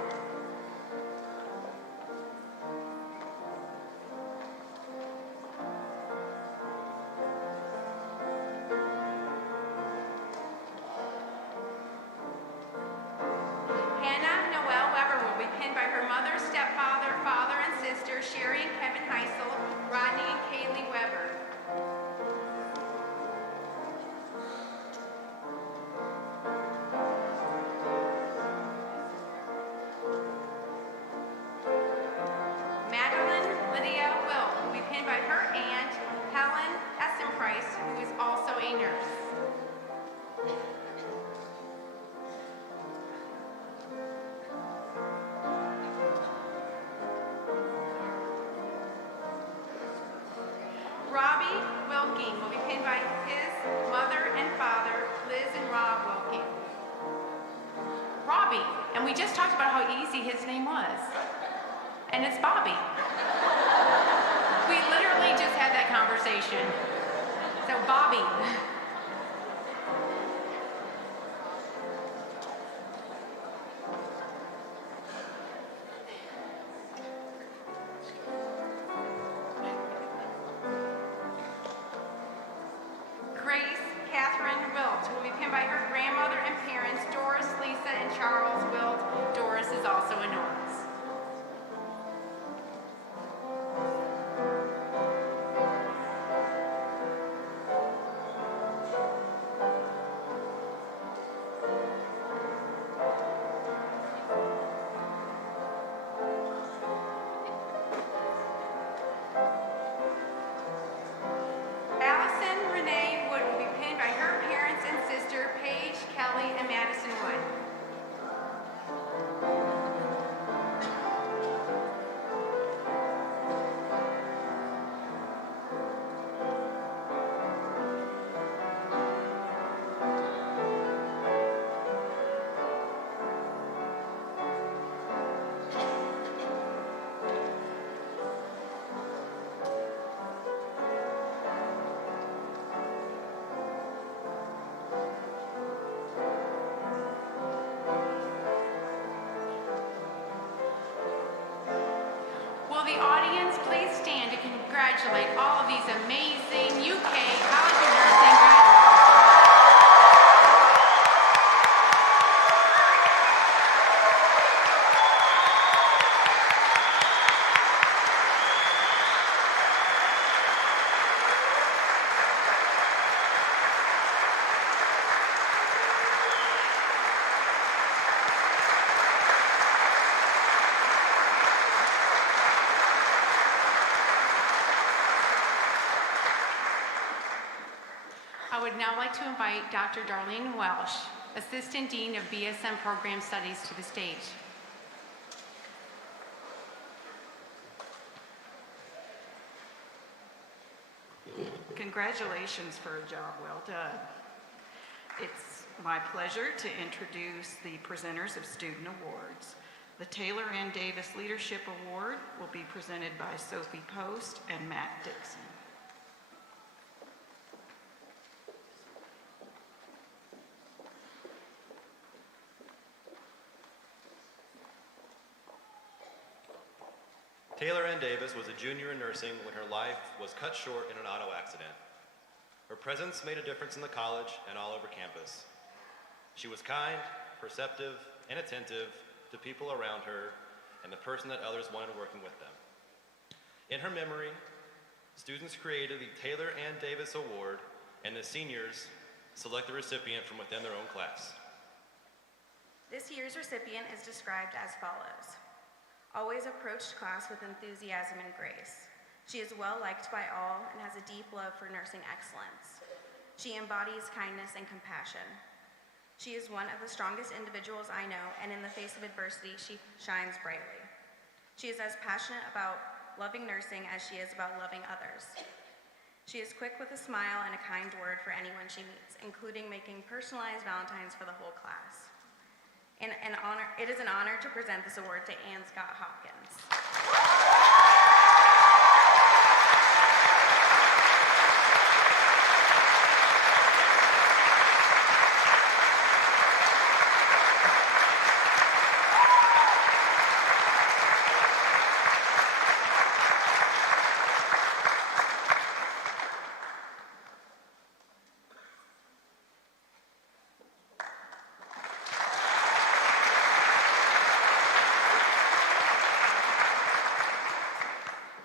Hannah Noel Weber will be pinned by her mother, stepfather, father, and sister, Sherry and Kevin Heisel, Rodney and Kaylee Weber. we just talked about how easy his name was. And it's Bobby. We literally just had that conversation. So Bobby. Grace Catherine Wilt will be pinned by her grandmother and parents, Doris, Lisa, and Charles Wilt. Doris is also a Norris. Allison Renee Wood will be pinned by her parents and sister, Paige, Kelly, and Madison Wood. Will the audience please stand to congratulate all of these amazing UK College of Nursing graduates? I would now like to invite Dr. Darlene Welsh, Assistant Dean of BSN Program Studies, to the stage. Congratulations for a job well done. It's my pleasure to introduce the presenters of student awards. The Taylor N. Davis Leadership Award will be presented by Sophie Post and Matt Dixon. Taylor N. Davis was a junior in nursing when her life was cut short in an auto accident. Her presence made a difference in the college and all over campus. She was kind, perceptive, and attentive to people around her and the person that others wanted working with them. In her memory, students created the Taylor N. Davis Award, and the seniors select the recipient from within their own class. This year's recipient is described as follows. Always approached class with enthusiasm and grace. She is well liked by all and has a deep love for nursing excellence. She embodies kindness and compassion. She is one of the strongest individuals I know, and in the face of adversity, she shines brightly. She is as passionate about loving nursing as she is about loving others. She is quick with a smile and a kind word for anyone she meets, including making personalized Valentines for the whole class. It is an honor to present this award to Ann Scott Hopkins.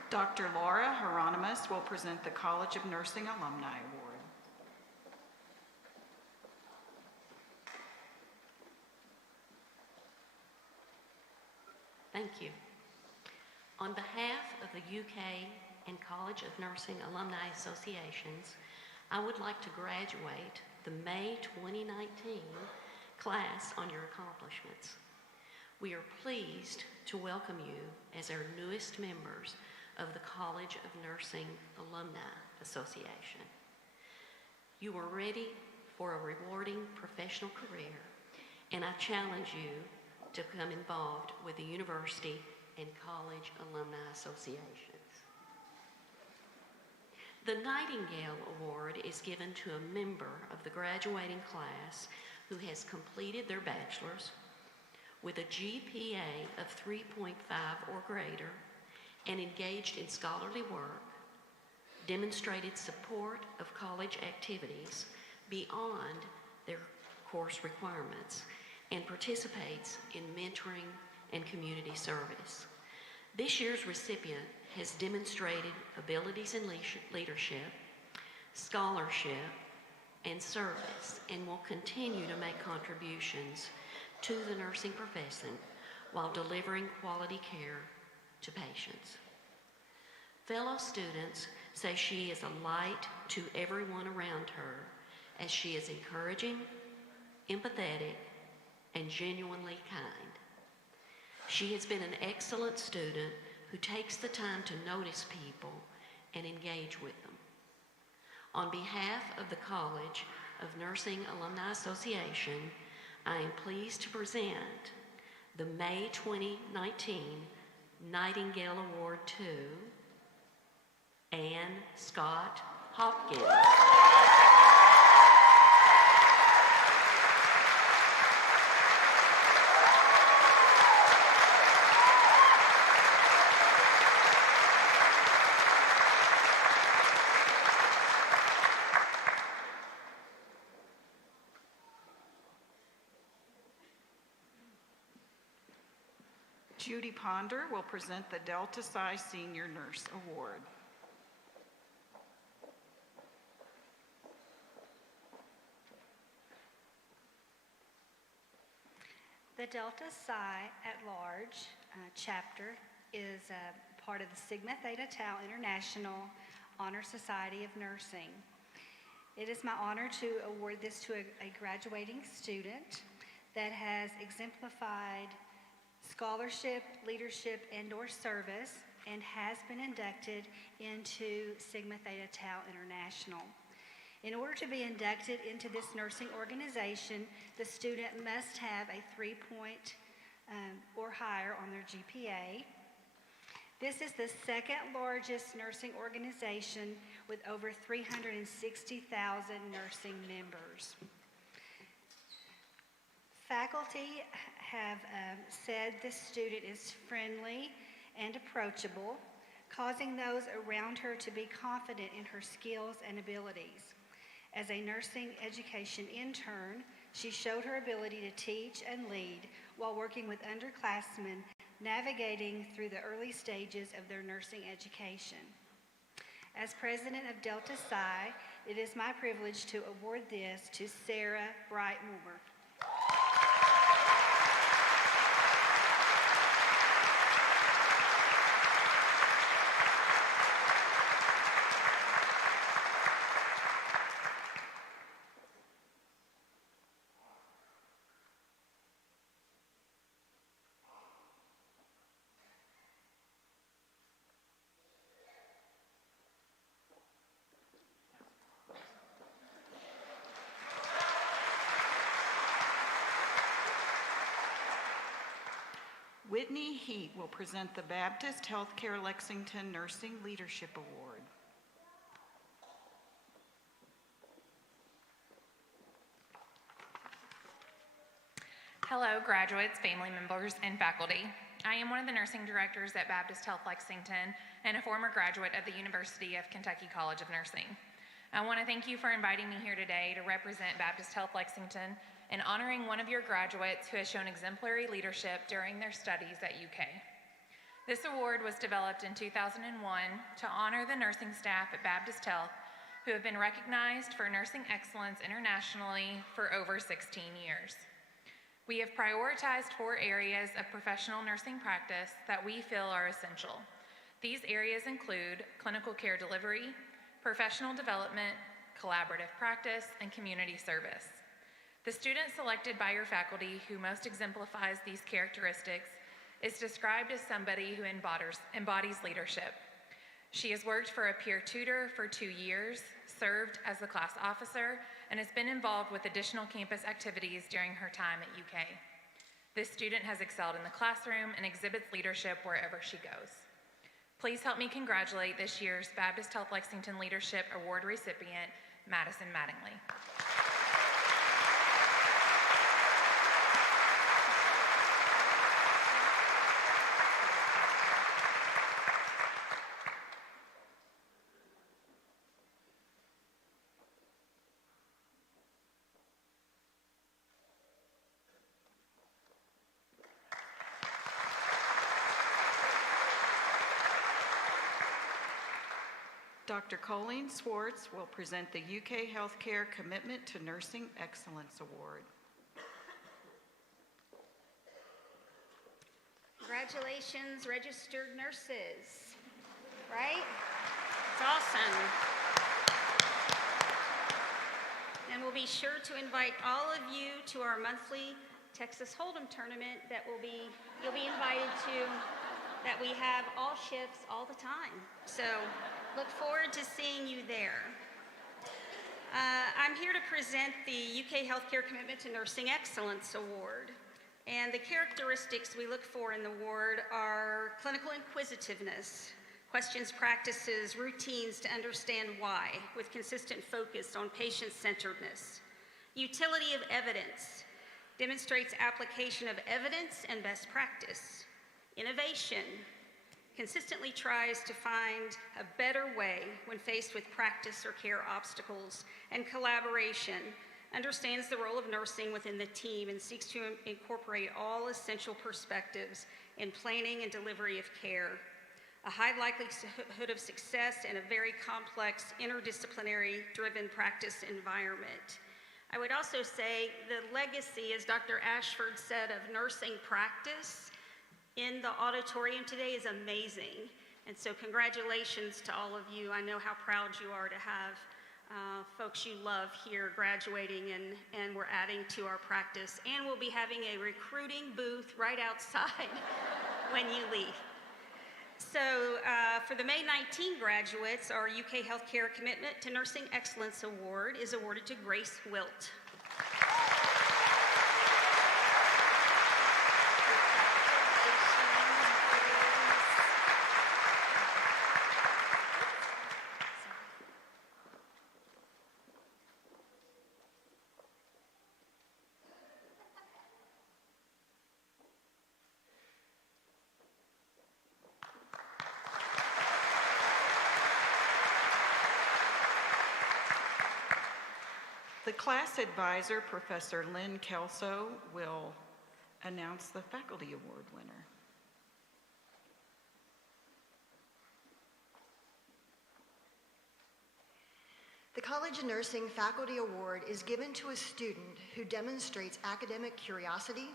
Dr. Laura Hieronymus will present the College of Nursing Alumni Award. Thank you. On behalf of the UK and College of Nursing Alumni Associations, I would like to graduate the May 2019 class on your accomplishments. We are pleased to welcome you as our newest members of the College of Nursing Alumni Association. You are ready for a rewarding professional career, and I challenge you to become involved with the university and college alumni associations. The Nightingale Award is given to a member of the graduating class who has completed their bachelor's with a GPA of 3.5 or greater and engaged in scholarly work, demonstrated support of college activities beyond their course requirements, and participates in mentoring and community service. This year's recipient has demonstrated abilities in leadership, scholarship, and service, and will continue to make contributions to the nursing profession while delivering quality care to patients. Fellow students say she is a light to everyone around her as she is encouraging, empathetic, and genuinely kind. She has been an excellent student who takes the time to notice people and engage with them. On behalf of the College of Nursing Alumni Association, I am pleased to present the May 2019 Nightingale Award to Ann Scott Hopkins. Judy Ponder will present the Delta Psi Senior Nurse Award. The Delta Psi at Large chapter is part of the Sigma Theta Tau International Honor Society of Nursing. It is my honor to award this to a graduating student that has exemplified scholarship, leadership, and/or service, and has been inducted into Sigma Theta Tau International. In order to be inducted into this nursing organization, the student must have a 3-point or higher on their GPA. This is the second largest nursing organization with over 360,000 nursing members. Faculty have said this student is friendly and approachable, causing those around her to be confident in her skills and abilities. As a nursing education intern, she showed her ability to teach and lead while working with underclassmen, navigating through the early stages of their nursing education. As president of Delta Psi, it is my privilege to award this to Sarah Brightmore. Whitney Heat will present the Baptist Healthcare Lexington Nursing Leadership Award. Hello, graduates, family members, and faculty. I am one of the nursing directors at Baptist Health Lexington and a former graduate of the University of Kentucky College of Nursing. I want to thank you for inviting me here today to represent Baptist Health Lexington and honoring one of your graduates who has shown exemplary leadership during their studies at UK. This award was developed in 2001 to honor the nursing staff at Baptist Health who have been recognized for nursing excellence internationally for over 16 years. We have prioritized 4 areas of professional nursing practice that we feel are essential. These areas include clinical care delivery, professional development, collaborative practice, and community service. The student selected by your faculty who most exemplifies these characteristics is described as somebody who embodies leadership. She has worked for a peer tutor for 2 years, served as the class officer, and has been involved with additional campus activities during her time at UK. This student has excelled in the classroom and exhibits leadership wherever she goes. Please help me congratulate this year's Baptist Health Lexington Leadership Award recipient, Madison Mattingly. Dr. Colleen Swartz will present the UK Healthcare Commitment to Nursing Excellence Award. Congratulations, registered nurses, right? It's awesome. And we'll be sure to invite all of you to our monthly Texas Hold'em tournament that you'll be invited to, that we have all shifts all the time. So look forward to seeing you there. I'm here to present the UK Healthcare Commitment to Nursing Excellence Award. And the characteristics we look for in the award are clinical inquisitiveness, questions, practices, routines to understand why, with consistent focus on patient-centeredness. Utility of evidence, demonstrates application of evidence and best practice. Innovation, consistently tries to find a better way when faced with practice or care obstacles. And collaboration, understands the role of nursing within the team and seeks to incorporate all essential perspectives in planning and delivery of care. A high likelihood of success in a very complex, interdisciplinary driven practice environment. I would also say the legacy, as Dr. Ashford said, of nursing practice in the auditorium today is amazing. And so congratulations to all of you. I know how proud you are to have folks you love here graduating, and we're adding to our practice. And we'll be having a recruiting booth right outside when you leave. So for the May 19 graduates, our UK Healthcare Commitment to Nursing Excellence Award is awarded to Grace Wilt. The class advisor, Professor Lynn Kelso, will announce the faculty award winner. The College of Nursing Faculty Award is given to a student who demonstrates academic curiosity,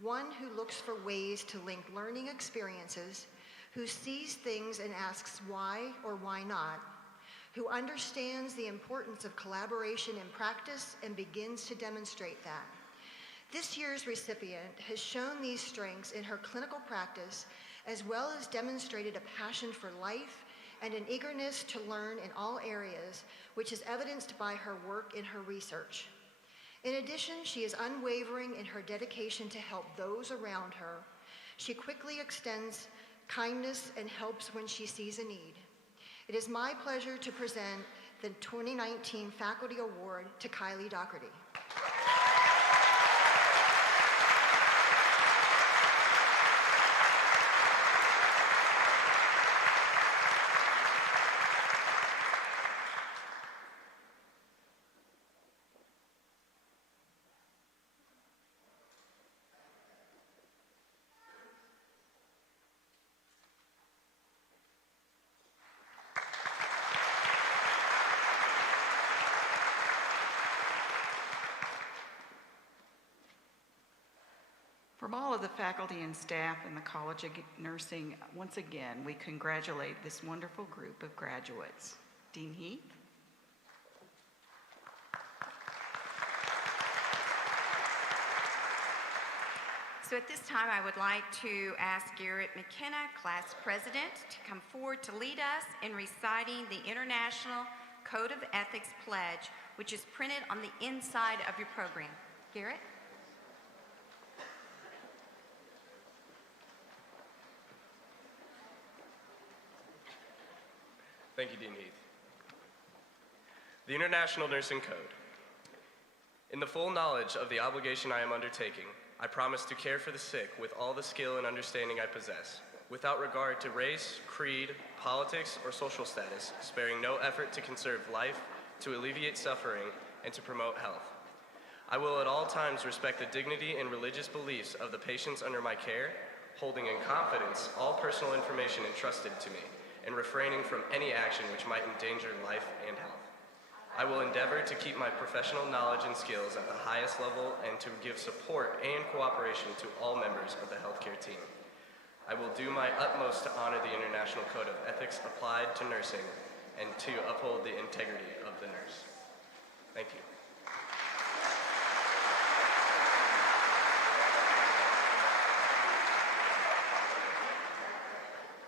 one who looks for ways to link learning experiences, who sees things and asks why or why not, who understands the importance of collaboration in practice and begins to demonstrate that. This year's recipient has shown these strengths in her clinical practice, as well as demonstrated a passion for life and an eagerness to learn in all areas, which is evidenced by her work in her research. In addition, she is unwavering in her dedication to help those around her. She quickly extends kindness and helps when she sees a need. It is my pleasure to present the 2019 Faculty Award to Kylie Doherty. From all of the faculty and staff in the College of Nursing, once again, we congratulate this wonderful group of graduates. Dean Heath. So at this time, I would like to ask Garrett McKenna, class president, to come forward to lead us in reciting the International Code of Ethics Pledge, which is printed on the inside of your program. Garrett? Thank you, Dean Heath. The International Nursing Code. In the full knowledge of the obligation I am undertaking, I promise to care for the sick with all the skill and understanding I possess, without regard to race, creed, politics, or social status, sparing no effort to conserve life, to alleviate suffering, and to promote health. I will at all times respect the dignity and religious beliefs of the patients under my care, holding in confidence all personal information entrusted to me, and refraining from any action which might endanger life and health. I will endeavor to keep my professional knowledge and skills at the highest level and to give support and cooperation to all members of the healthcare team. I will do my utmost to honor the International Code of Ethics applied to nursing and to uphold the integrity of the nurse. Thank you.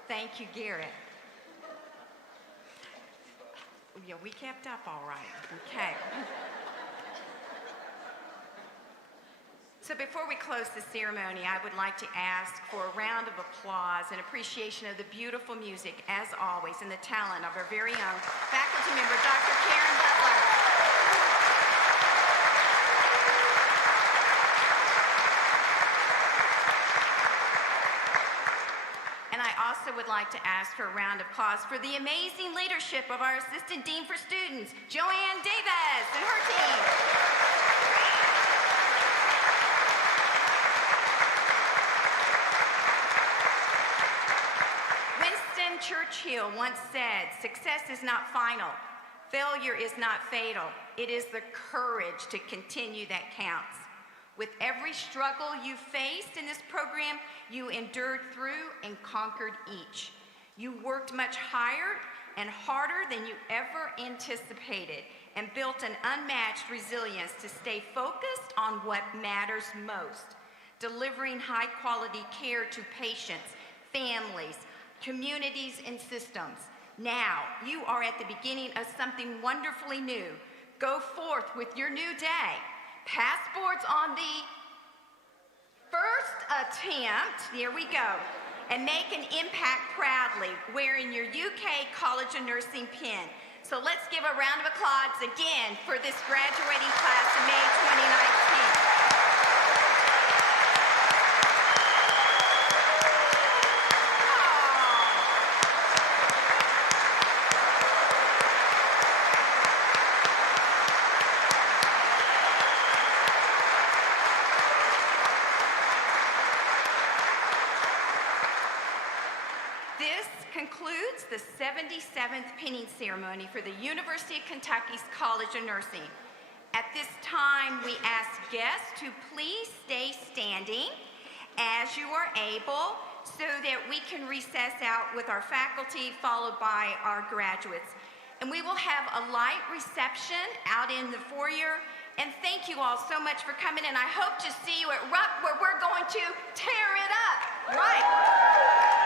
Thank you, Garrett. Yeah, we kept up all right. Okay. So before we close the ceremony, I would like to ask for a round of applause and appreciation of the beautiful music, as always, and the talent of our very own faculty member, Dr. Karen Butler. And I also would like to ask for a round of applause for the amazing leadership of our Assistant Dean for Students, Joanne Davis, and her team. Winston Churchill once said, "Success is not final. Failure is not fatal. It is the courage to continue that counts." With every struggle you faced in this program, you endured through and conquered each. You worked much higher and harder than you ever anticipated and built an unmatched resilience to stay focused on what matters most, delivering high-quality care to patients, families, communities, and systems. Now, you are at the beginning of something wonderfully new. Go forth with your new day. Passports on the first attempt, here we go, and make an impact proudly wearing your UK College of Nursing pin. So let's give a round of applause again for this graduating class of May 2019. This concludes the 77th pinning ceremony for the University of Kentucky's College of Nursing. At this time, we ask guests to please stay standing as you are able so that we can recess out with our faculty, followed by our graduates. And we will have a light reception out in the foyer. And thank you all so much for coming, and I hope to see you at Rupp, where we're going to tear it up. Right.